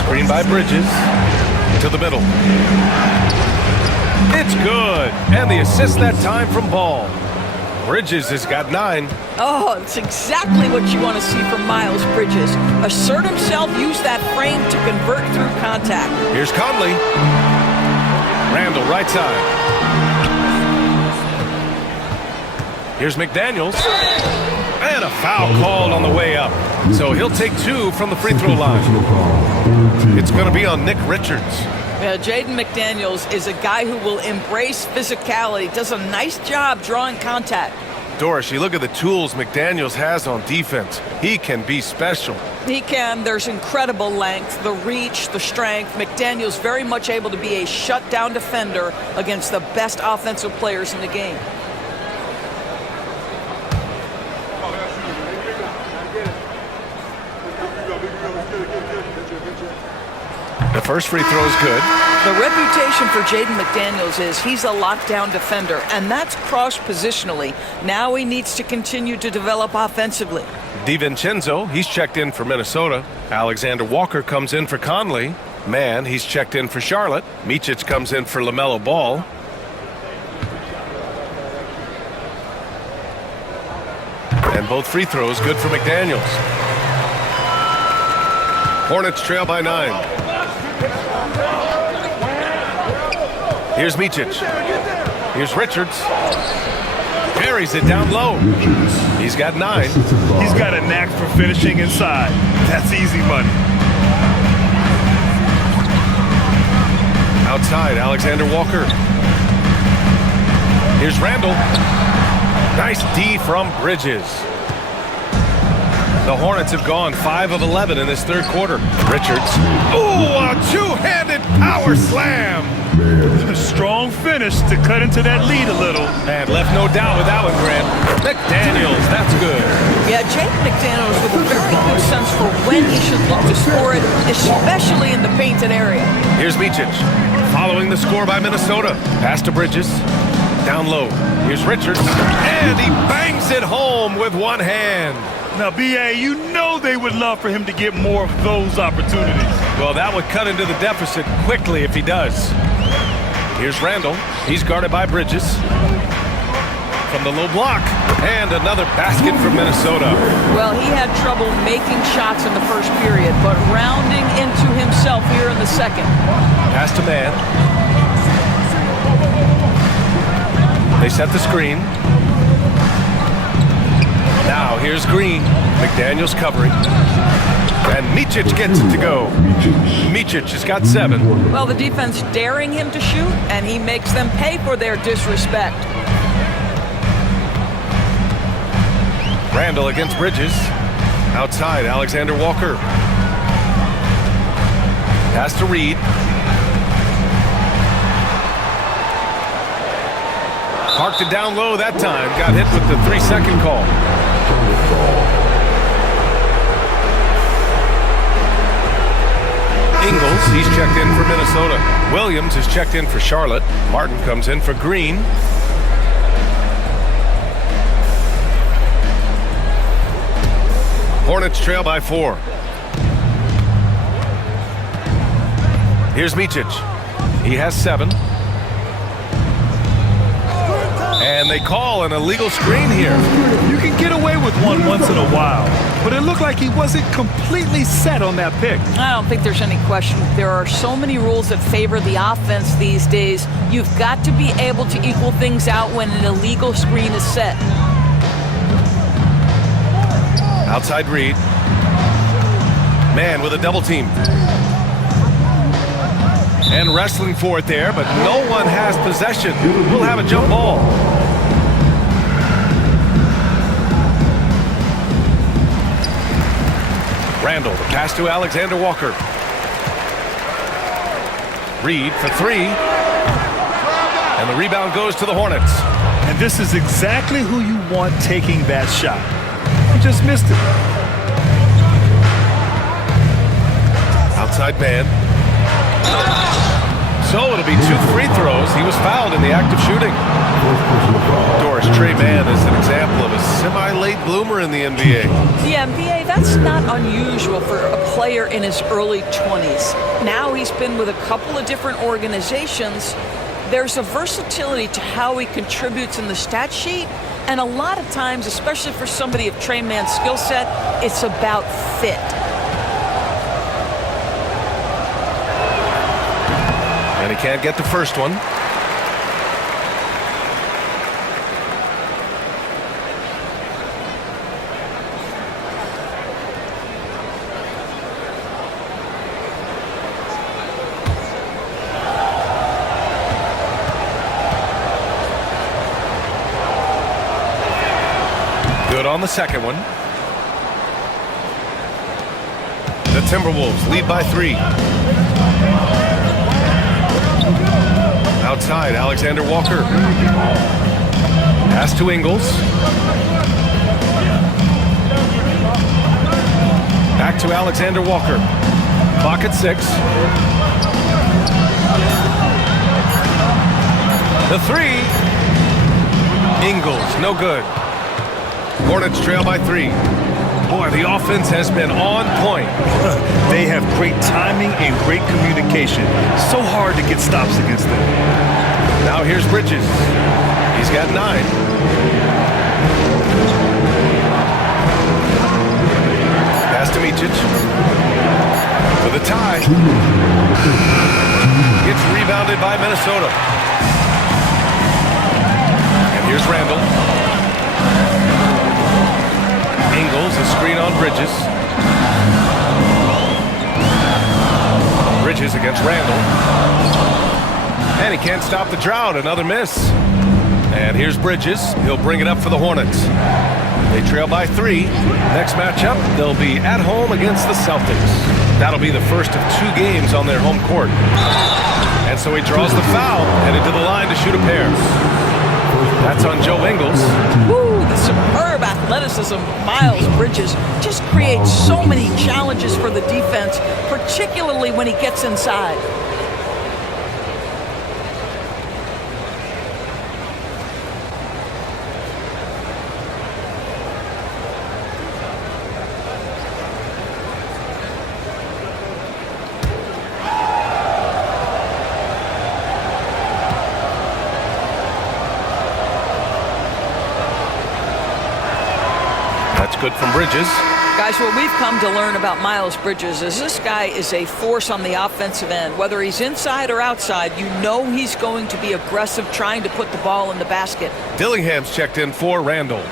Screen by Bridges. To the middle. It's good. And the assist that time from Ball. Bridges has got 9. Oh, it's exactly what you want to see from Miles Bridges. Assert himself, use that frame to convert through contact. Here's Conley. Randall, right side. Here's McDaniels. And a foul called on the way up. So he'll take 2 from the free throw line. It's going to be on Nick Richards. Jaden McDaniels is a guy who will embrace physicality, does a nice job drawing contact. Doris, you look at the tools McDaniels has on defense. He can be special. He can. There's incredible length, the reach, the strength. McDaniels very much able to be a shutdown defender against the best offensive players in the game. The first free throw is good. The reputation for Jaden McDaniels is he's a lockdown defender, and that's cross-positionally. Now he needs to continue to develop offensively. DiVincenzo, he's checked in for Minnesota. Alexander Walker comes in for Conley. Mann, he's checked in for Charlotte. Micic comes in for LaMelo Ball. And both free throws good for McDaniels. Hornets trail by 9. Here's Micic. Here's Richards. Carries it down low. He's got 9. He's got a knack for finishing inside. That's easy money. Outside, Alexander Walker. Here's Randall. Nice D from Bridges. The Hornets have gone 5 of 11 in this third quarter. Richards. Ooh, a two-handed power slam. A strong finish to cut into that lead a little. And left no doubt with that one, Grant. McDaniels, that's good. Yeah, Jaden McDaniels with a very good sense for when he should look to score it, especially in the painted area. Here's Micic. Following the score by Minnesota. Pass to Bridges. Down low. Here's Richards. And he bangs it home with one hand. Now, B.A., you know they would love for him to get more of those opportunities. Well, that would cut into the deficit quickly if he does. Here's Randall. He's guarded by Bridges. From the low block. And another basket from Minnesota. Well, he had trouble making shots in the first period, but rounding into himself here in the second. Pass to Mann. They set the screen. Now here's Green. McDaniels covering. And Micic gets it to go. Micic has got 7. Well, the defense daring him to shoot, and he makes them pay for their disrespect. Randall against Bridges. Outside, Alexander Walker. Pass to Reed. Parked it down low that time. Got hit with the 3-second call. Ingles, he's checked in for Minnesota. Williams is checked in for Charlotte. Martin comes in for Green. Hornets trail by 4. Here's Micic. He has 7. And they call an illegal screen here. You can get away with one once in a while, but it looked like he wasn't completely set on that pick. I don't think there's any question. There are so many rules that favor the offense these days. You've got to be able to equal things out when an illegal screen is set. Outside Reed. Mann with a double team. And wrestling for it there, but no one has possession. We'll have a jump ball. Randall, the pass to Alexander Walker. Reed for three. And the rebound goes to the Hornets. And this is exactly who you want taking that shot. You just missed it. Outside man. So it'll be 2 free throws. He was fouled in the act of shooting. Doris, Trey Mann is an example of a semi-late bloomer in the NBA. The NBA, that's not unusual for a player in his early 20s. Now he's been with a couple of different organizations. There's a versatility to how he contributes in the stat sheet. And a lot of times, especially for somebody of Trey Mann's skill set, it's about fit. And he can't get the first one. Good on the second one. The Timberwolves lead by 3. Outside, Alexander Walker. Pass to Ingles. Back to Alexander Walker. Clock at 6. The 3. Ingles, no good. Hornets trail by 3. Boy, the offense has been on point. They have great timing and great communication. So hard to get stops against them. Now here's Bridges. He's got 9. Pass to Micic. For the tie. Gets rebounded by Minnesota. And here's Randall. Ingles, a screen on Bridges. Bridges against Randall. And he can't stop the drought. Another miss. And here's Bridges. He'll bring it up for the Hornets. They trail by 3. Next matchup, they'll be at home against the Celtics. That'll be the first of 2 games on their home court. And so he draws the foul, headed to the line to shoot a pair. That's on Joe Ingles. Woo, the superb athleticism of Miles Bridges just creates so many challenges for the defense, particularly when he gets inside. Good from Bridges. Guys, what we've come to learn about Miles Bridges is this guy is a force on the offensive end. Whether he's inside or outside, you know he's going to be aggressive trying to put the ball in the basket. Dillingham's checked in for Randall.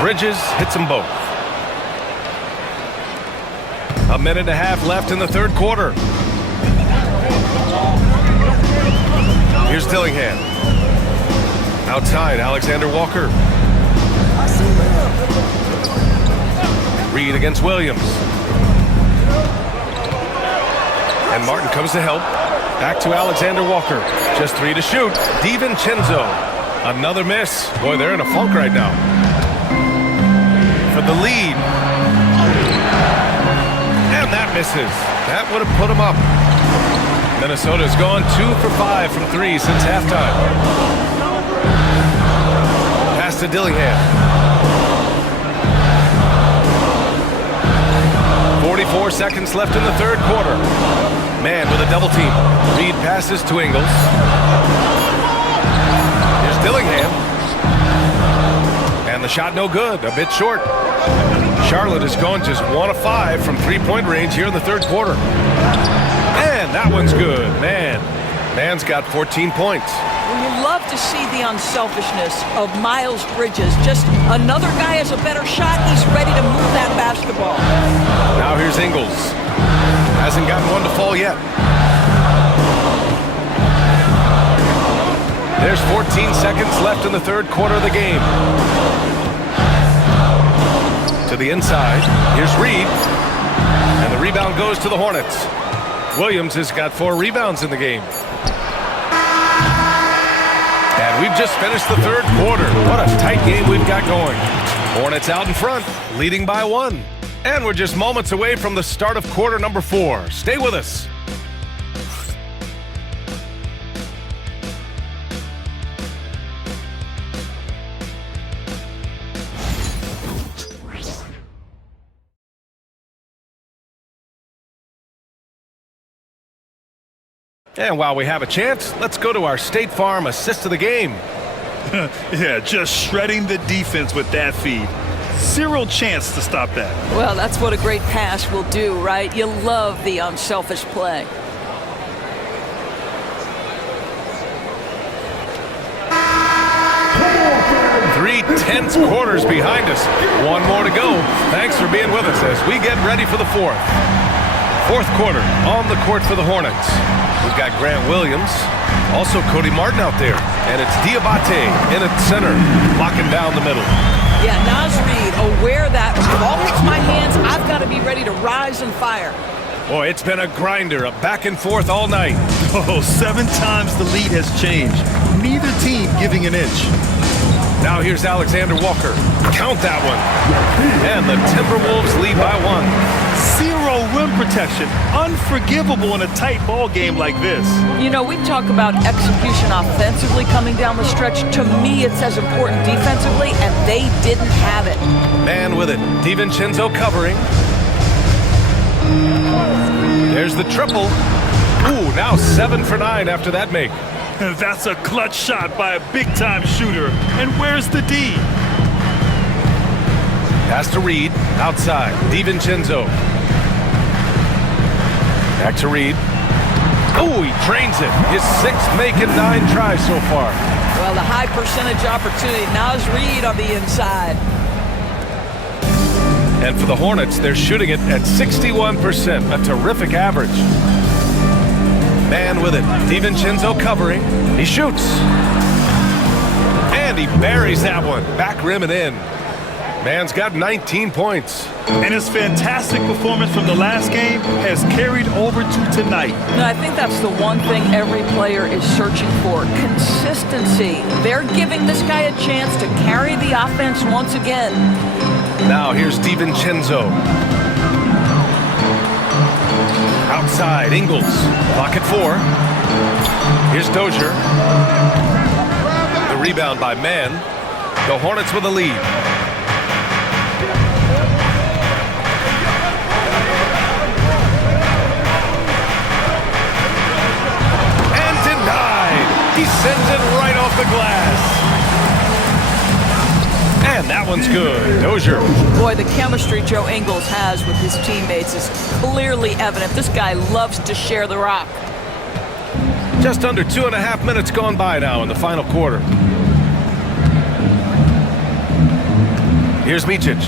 Bridges hits them both. 1.5 minutes left in the third quarter. Here's Dillingham. Outside, Alexander Walker. Reed against Williams. And Martin comes to help. Back to Alexander Walker. Just 3 to shoot. DiVincenzo. Another miss. Boy, they're in a funk right now. For the lead. And that misses. That would have put them up. Minnesota's gone 2 for 5 from 3 since halftime. Pass to Dillingham. 44 seconds left in the third quarter. Man with a double team. Reed passes to Ingles. Here's Dillingham. And the shot no good, a bit short. Charlotte has gone just 1 of 5 from 3-point range here in the third quarter. And that one's good. Man's got 14 points. you love to see the unselfishness of Miles Bridges. Just another guy has a better shot. He's ready to move that basketball. Now here's Ingles. Hasn't gotten one to fall yet. There's 14 seconds left in the third quarter of the game. To the inside. Here's Reed. And the rebound goes to the Hornets. Williams has got 4 rebounds in the game. And we've just finished the third quarter. What a tight game we've got going. Hornets out in front, leading by 1. And we're just moments away from the start of quarter number 4. Stay with us. And while we have a chance, let's go to our State Farm assist of the game. Yeah, just shredding the defense with that feed. Zero chance to stop that. Well, that's what a great pass will do, right? You love the unselfish play. Three tense quarters behind us. One more to go. Thanks for being with us as we get ready for the fourth. Fourth quarter on the court for the Hornets. We've got Grant Williams, also Cody Martin out there, and it's Diabate in at center, locking down the middle. Yeah, Naz Reid aware that if the ball hits my hands, I've got to be ready to rise and fire. Boy, it's been a grinder, a back and forth all night. Oh, 7 times the lead has changed. Neither team giving an inch. Now here's Alexander Walker. Count that one. And the Timberwolves lead by 1. Zero rim protection. Unforgivable in a tight ball game like this. You know, we talk about execution offensively coming down the stretch. To me, it's as important defensively, and they didn't have it. Man with it. DiVincenzo covering. There's the triple. Ooh, now 7 for 9 after that make. That's a clutch shot by a big-time shooter. And where's the D? Pass to Reed. Outside. DiVincenzo. Back to Reed. Oh, he drains it. His 6th make in 9 tries so far. Well, the high percentage opportunity. Naz Reid on the inside. And for the Hornets, they're shooting it at 61%, a terrific average. Man with it. DiVincenzo covering. He shoots. And he buries that one. Back rim and in. Man's got 19 points. And his fantastic performance from the last game has carried over to tonight. No, I think that's the one thing every player is searching for. Consistency. They're giving this guy a chance to carry the offense once again. Now here's DiVincenzo. Outside, Ingles. Clock at 4. Here's Dozier. The rebound by Mann. The Hornets with the lead. And denied. He sends it right off the glass. And that one's good. Dozier. Boy, the chemistry Joe Ingles has with his teammates is clearly evident. This guy loves to share the rock. Just under 2.5 minutes gone by now in the final quarter. Here's Micic.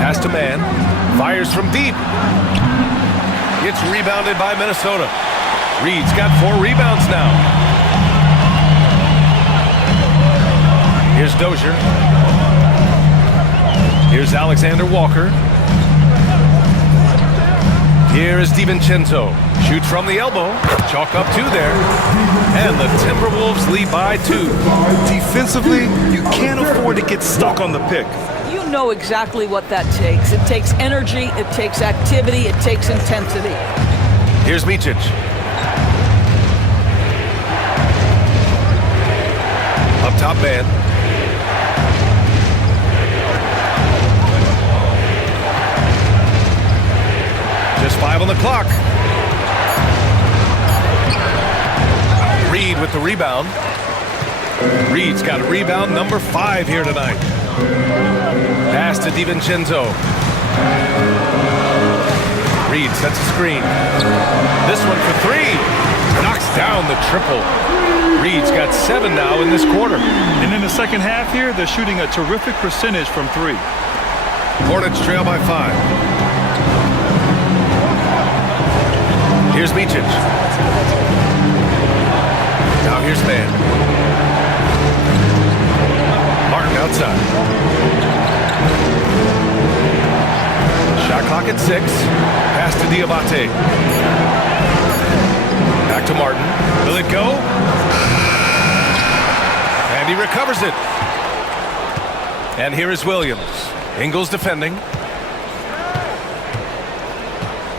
Pass to Mann. Fires from deep. It's rebounded by Minnesota. Reed's got 4 rebounds now. Here's Dozier. Here's Alexander Walker. Here is DiVincenzo. Shoots from the elbow. Chalk up 2 there. And the Timberwolves lead by 2. Defensively, you can't afford to get stuck on the pick. You know exactly what that takes. It takes energy, it takes activity, it takes intensity. Here's Micic. Up top, man. Just 5 on the clock. Reed with the rebound. Reed's got rebound number 5 here tonight. Pass to DiVincenzo. Reed sets a screen. This one for 3. Knocks down the triple. Reed's got 7 now in this quarter. And in the second half here, they're shooting a terrific percentage from 3. Hornets trail by 5. Here's Micic. Now here's Mann. Martin outside. Shot clock at 6. Pass to Diabate. Back to Martin. Will it go? And he recovers it. And here is Williams. Ingles defending.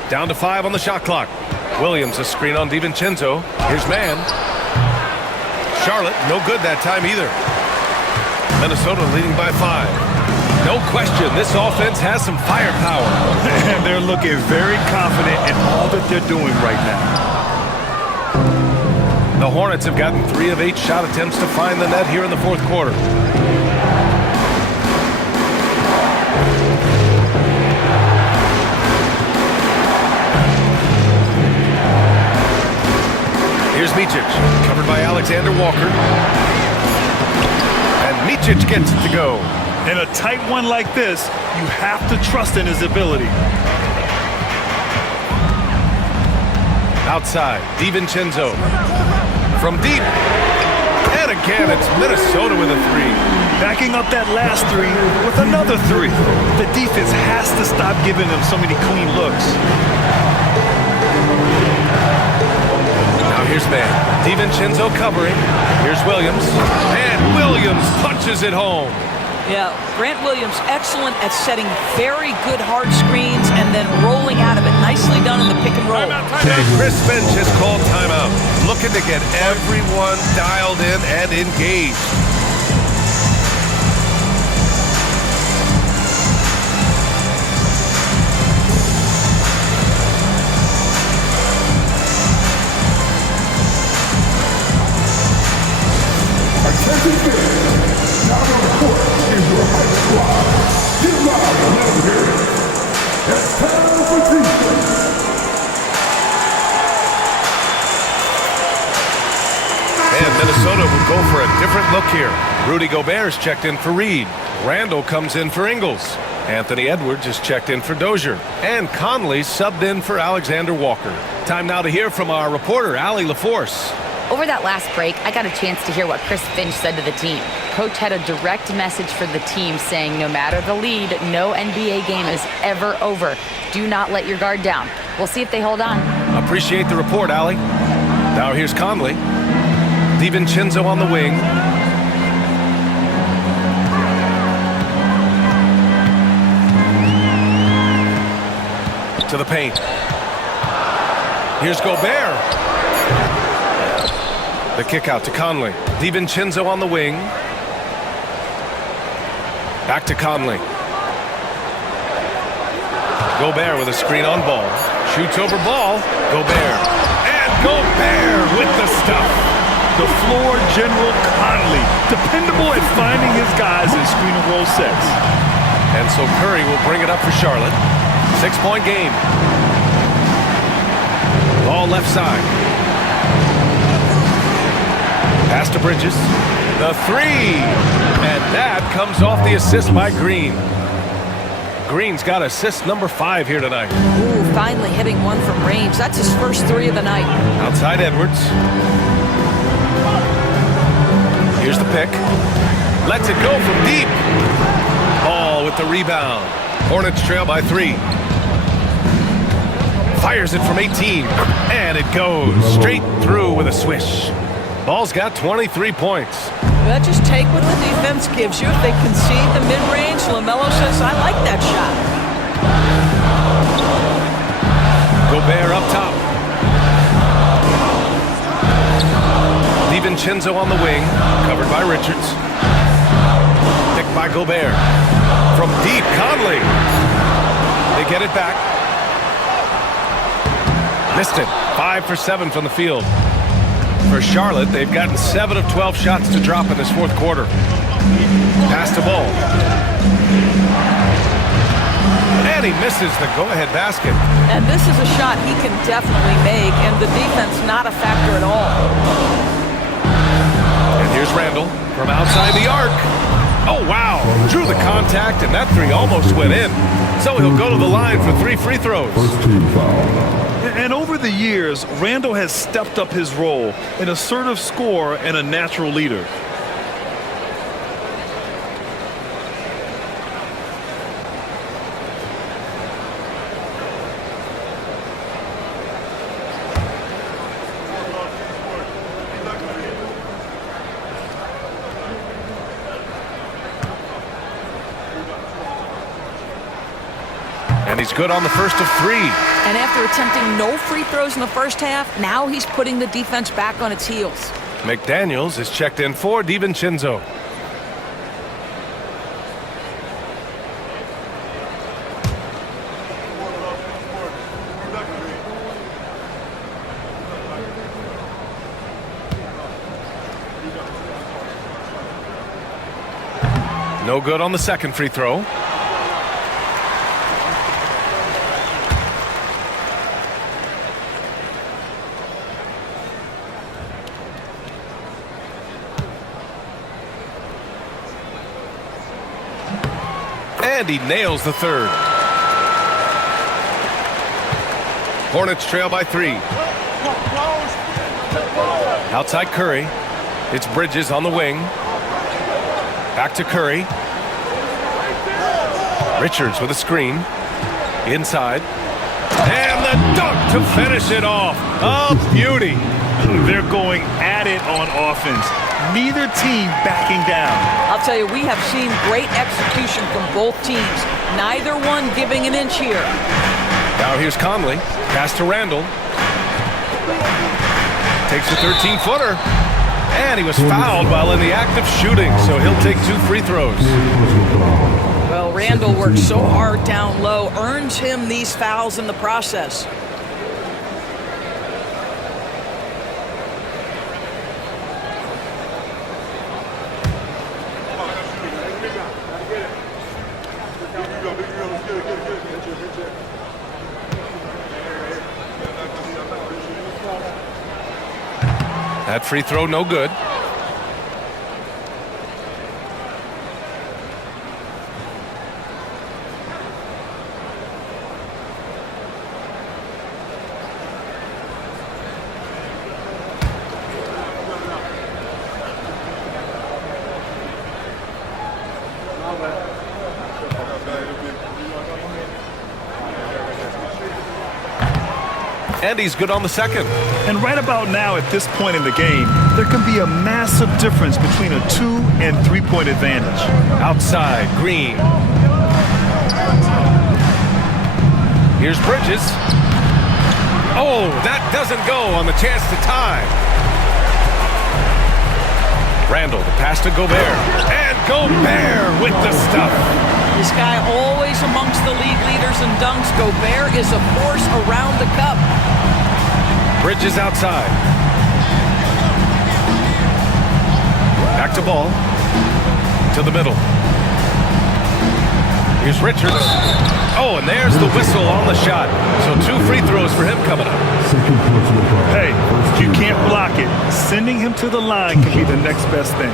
Down to 5 on the shot clock. Williams a screen on DiVincenzo. Here's Mann. Charlotte no good that time either. Minnesota leading by 5. No question, this offense has some firepower. And they're looking very confident in all that they're doing right now. The Hornets have gotten 3 of 8 shot attempts to find the net here in the fourth quarter. Here's Micic, covered by Alexander Walker. And Micic gets it to go. In a tight one like this, you have to trust in his ability. Outside, DiVincenzo. From deep. And again, it's Minnesota with a 3. Backing up that last 3 with another 3. The defense has to stop giving them so many clean looks. Now here's Mann. DiVincenzo covering. Here's Williams. And Williams punches it home. Yeah, Grant Williams excellent at setting very good hard screens and then rolling out of it. Nicely done in the pick and roll. And Chris Finch has called timeout, looking to get everyone dialed in and engaged. And Minnesota will go for a different look here. Rudy Gobert's checked in for Reed. Randall comes in for Ingles. Anthony Edwards is checked in for Dozier. And Conley subbed in for Alexander Walker. Time now to hear from our reporter, Allie LaForce. Over that last break, I got a chance to hear what Chris Finch said to the team. Coach had a direct message for the team saying no matter the lead, no NBA game is ever over. Do not let your guard down. We'll see if they hold on. Appreciate the report, Allie. Now here's Conley. DiVincenzo on the wing. To the paint. Here's Gobert. The kick out to Conley. DiVincenzo on the wing. Back to Conley. Gobert with a screen on ball. Shoots over ball. Gobert. And Gobert with the stuff. The floor general Conley, dependable at finding his guys in screen and roll sets. And so Curry will bring it up for Charlotte. 6-point game. Ball left side. Pass to Bridges. The 3. And that comes off the assist by Green. Green's got assist number 5 here tonight. Ooh, finally hitting one from range. That's his first 3 of the night. Outside Edwards. Here's the pick. Lets it go from deep. Ball with the rebound. Hornets trail by 3. Fires it from 18. And it goes straight through with a swish. Ball's got 23 points. Well, just take what the defense gives you. If they concede the mid-range, LaMelo says, I like that shot. Gobert up top. DiVincenzo on the wing, covered by Richards. Picked by Gobert. From deep, Conley. They get it back. Missed it. 5 for 7 from the field. For Charlotte, they've gotten 7 of 12 shots to drop in this fourth quarter. Pass to Ball. And he misses the go-ahead basket. And this is a shot he can definitely make, and the defense not a factor at all. Here's Randall from outside the arc. Oh, wow. Drew the contact, and that three almost went in. So he'll go to the line for 3 free throws. And over the years, Randall has stepped up his role, an assertive scorer and a natural leader. And he's good on the first of 3. And after attempting no free throws in the first half, now he's putting the defense back on its heels. McDaniels is checked in for DiVincenzo. No good on the second free throw. And he nails the third. Hornets trail by 3. Outside Curry. It's Bridges on the wing. Back to Curry. Richards with a screen. Inside. And the dunk to finish it off. A beauty. They're going at it on offense. Neither team backing down. I'll tell you, we have seen great execution from both teams. Neither one giving an inch here. Now here's Conley. Pass to Randall. Takes a 13-footer. And he was fouled while in the act of shooting, so he'll take 2 free throws. Well, Randall works so hard down low, earns him these fouls in the process. That free throw no good. And he's good on the second. And right about now, at this point in the game, there can be a massive difference between a 2- and 3-point advantage. Outside, Green. Here's Bridges. Oh, that doesn't go on the chance to tie. Randall, the pass to Gobert. And Gobert with the stuff. This guy always amongst the league leaders in dunks. Gobert is a force around the cup. Bridges outside. Back to ball. To the middle. Here's Richards. Oh, and there's the whistle on the shot. So 2 free throws for him coming up. Hey, you can't block it. Sending him to the line can be the next best thing.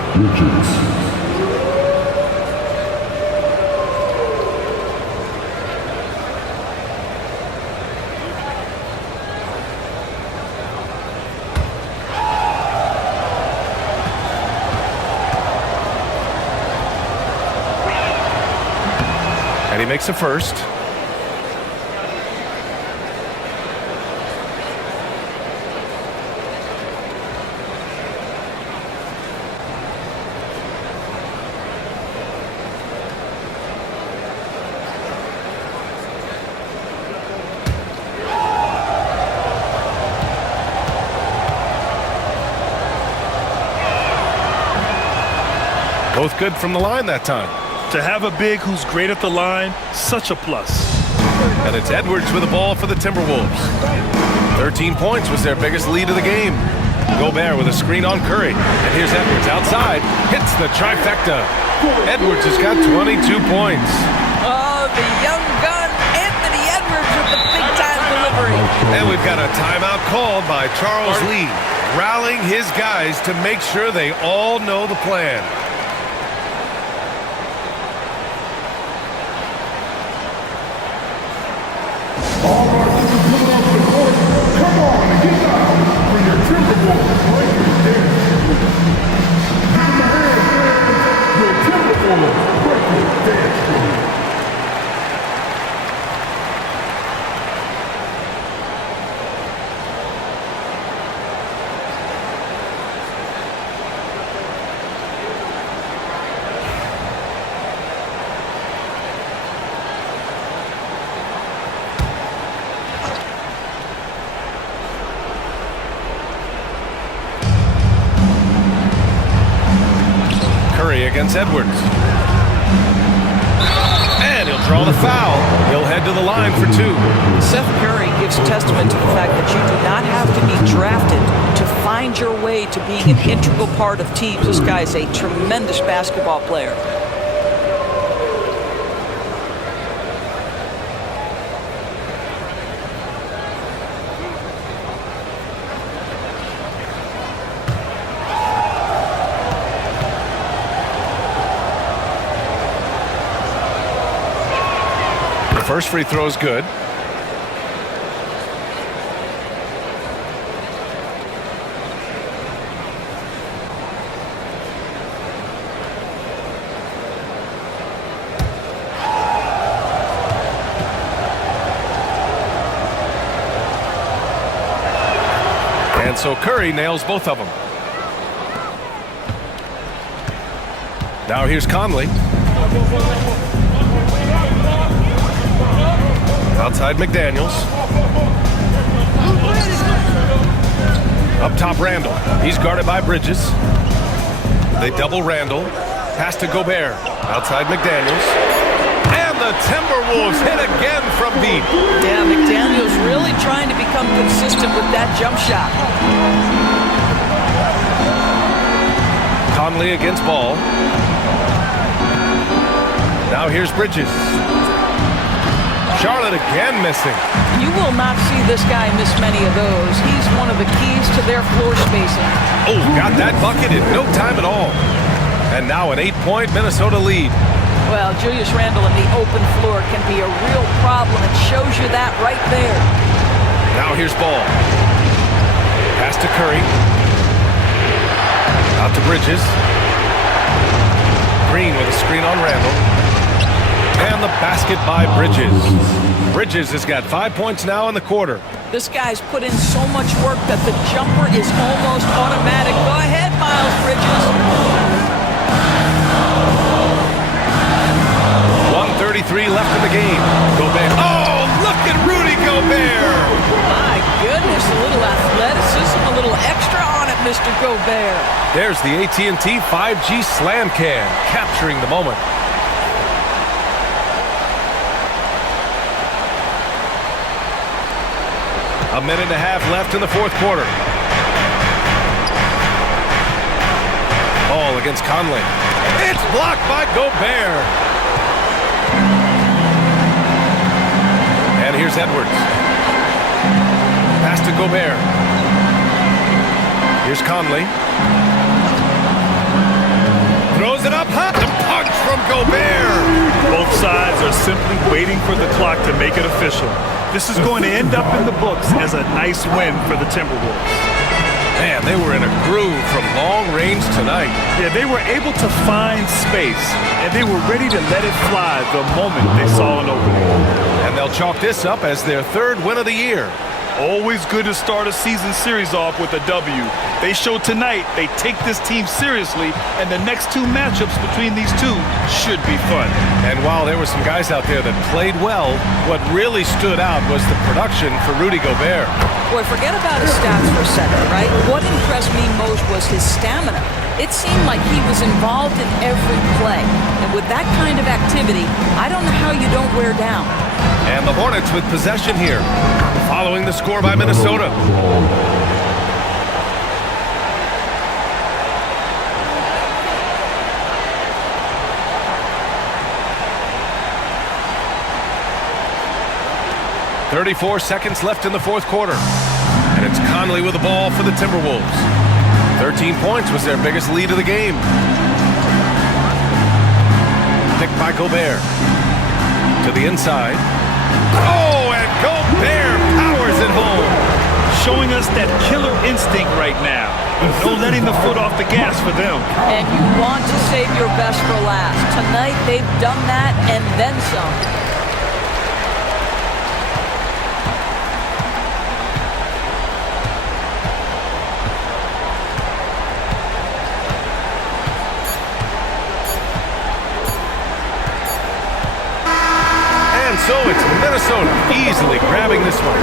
And he makes a first. Both good from the line that time. To have a big who's great at the line, such a plus. And it's Edwards with the ball for the Timberwolves. 13 points was their biggest lead of the game. Gobert with a screen on Curry. And here's Edwards outside. Hits the trifecta. Edwards has got 22 points. Oh, the young gun, Anthony Edwards with the big-time delivery. And we've got a timeout called by Charles Lee. rallying his guys to make sure they all know the plan. All right, let's put up the court. Come on, get down for your Timberwolves. Your Timberwolves breakfast dance crew. Against Edwards. And he'll draw the foul. He'll head to the line for 2. Seth Curry gives testament to the fact that you do not have to be drafted to find your way to being an integral part of teams. This guy is a tremendous basketball player. First free throw is good. And so Curry nails both of them. Now here's Conley. Outside McDaniels. Up top Randall. He's guarded by Bridges. They double Randall. Pass to Gobert. Outside McDaniels. And the Timberwolves hit again from deep. Yeah, McDaniels really trying to become consistent with that jump shot. Conley against Ball. Now here's Bridges. Charlotte again missing. You will not see this guy miss many of those. He's one of the keys to their floor spacing. Oh, got that bucket in no time at all. And now an 8-point Minnesota lead. Well, Julius Randle in the open floor can be a real problem. It shows you that right there. Now here's Ball. Pass to Curry. Out to Bridges. Green with a screen on Randle. And the basket by Bridges. Bridges has got 5 points now in the quarter. This guy's put in so much work that the jumper is almost automatic. Go ahead, Miles Bridges. 1:33 left in the game. Gobert. Oh, look at Rudy Gobert. My goodness, a little athleticism, a little extra on it, Mr. Gobert. There's the AT&T 5G Slam Cam, capturing the moment. A minute and a half left in the fourth quarter. Ball against Conley. It's blocked by Gobert. And here's Edwards. Pass to Gobert. Here's Conley. Throws it up high. The punch from Gobert. Both sides are simply waiting for the clock to make it official. This is going to end up in the books as a nice win for the Timberwolves. Man, they were in a groove from long range tonight. Yeah, they were able to find space, and they were ready to let it fly the moment they saw an opening. And they'll chalk this up as their 3rd win of the year. Always good to start a season series off with a W. They showed tonight they take this team seriously, and the next 2 matchups between these two should be fun. And while there were some guys out there that played well, what really stood out was the production for Rudy Gobert. Boy, forget about his stats for a second, right? What impressed me most was his stamina. It seemed like he was involved in every play. And with that kind of activity, I don't know how you don't wear down. And the Hornets with possession here, following the score by Minnesota. "34 seconds left in the fourth quarter. And it's Conley with the ball for the Timberwolves. 13 points was their biggest lead of the game. Picked by Gobert. To the inside. Oh, and Gobert powers it home. Showing us that killer instinct right now. No letting the foot off the gas for them. And you want to save your best for last. Tonight, they've done that and then some. So it's Minnesota easily grabbing this one.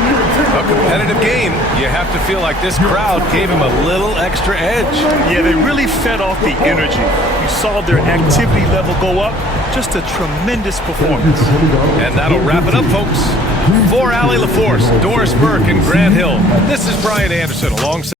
A competitive game. You have to feel like this crowd gave him a little extra edge. Yeah, they really fed off the energy. You saw their activity level go up. Just a tremendous performance. And that'll wrap it up, folks. For Allie LaForce, Doris Burke, and Grant Hill, this is Brian Anderson alongside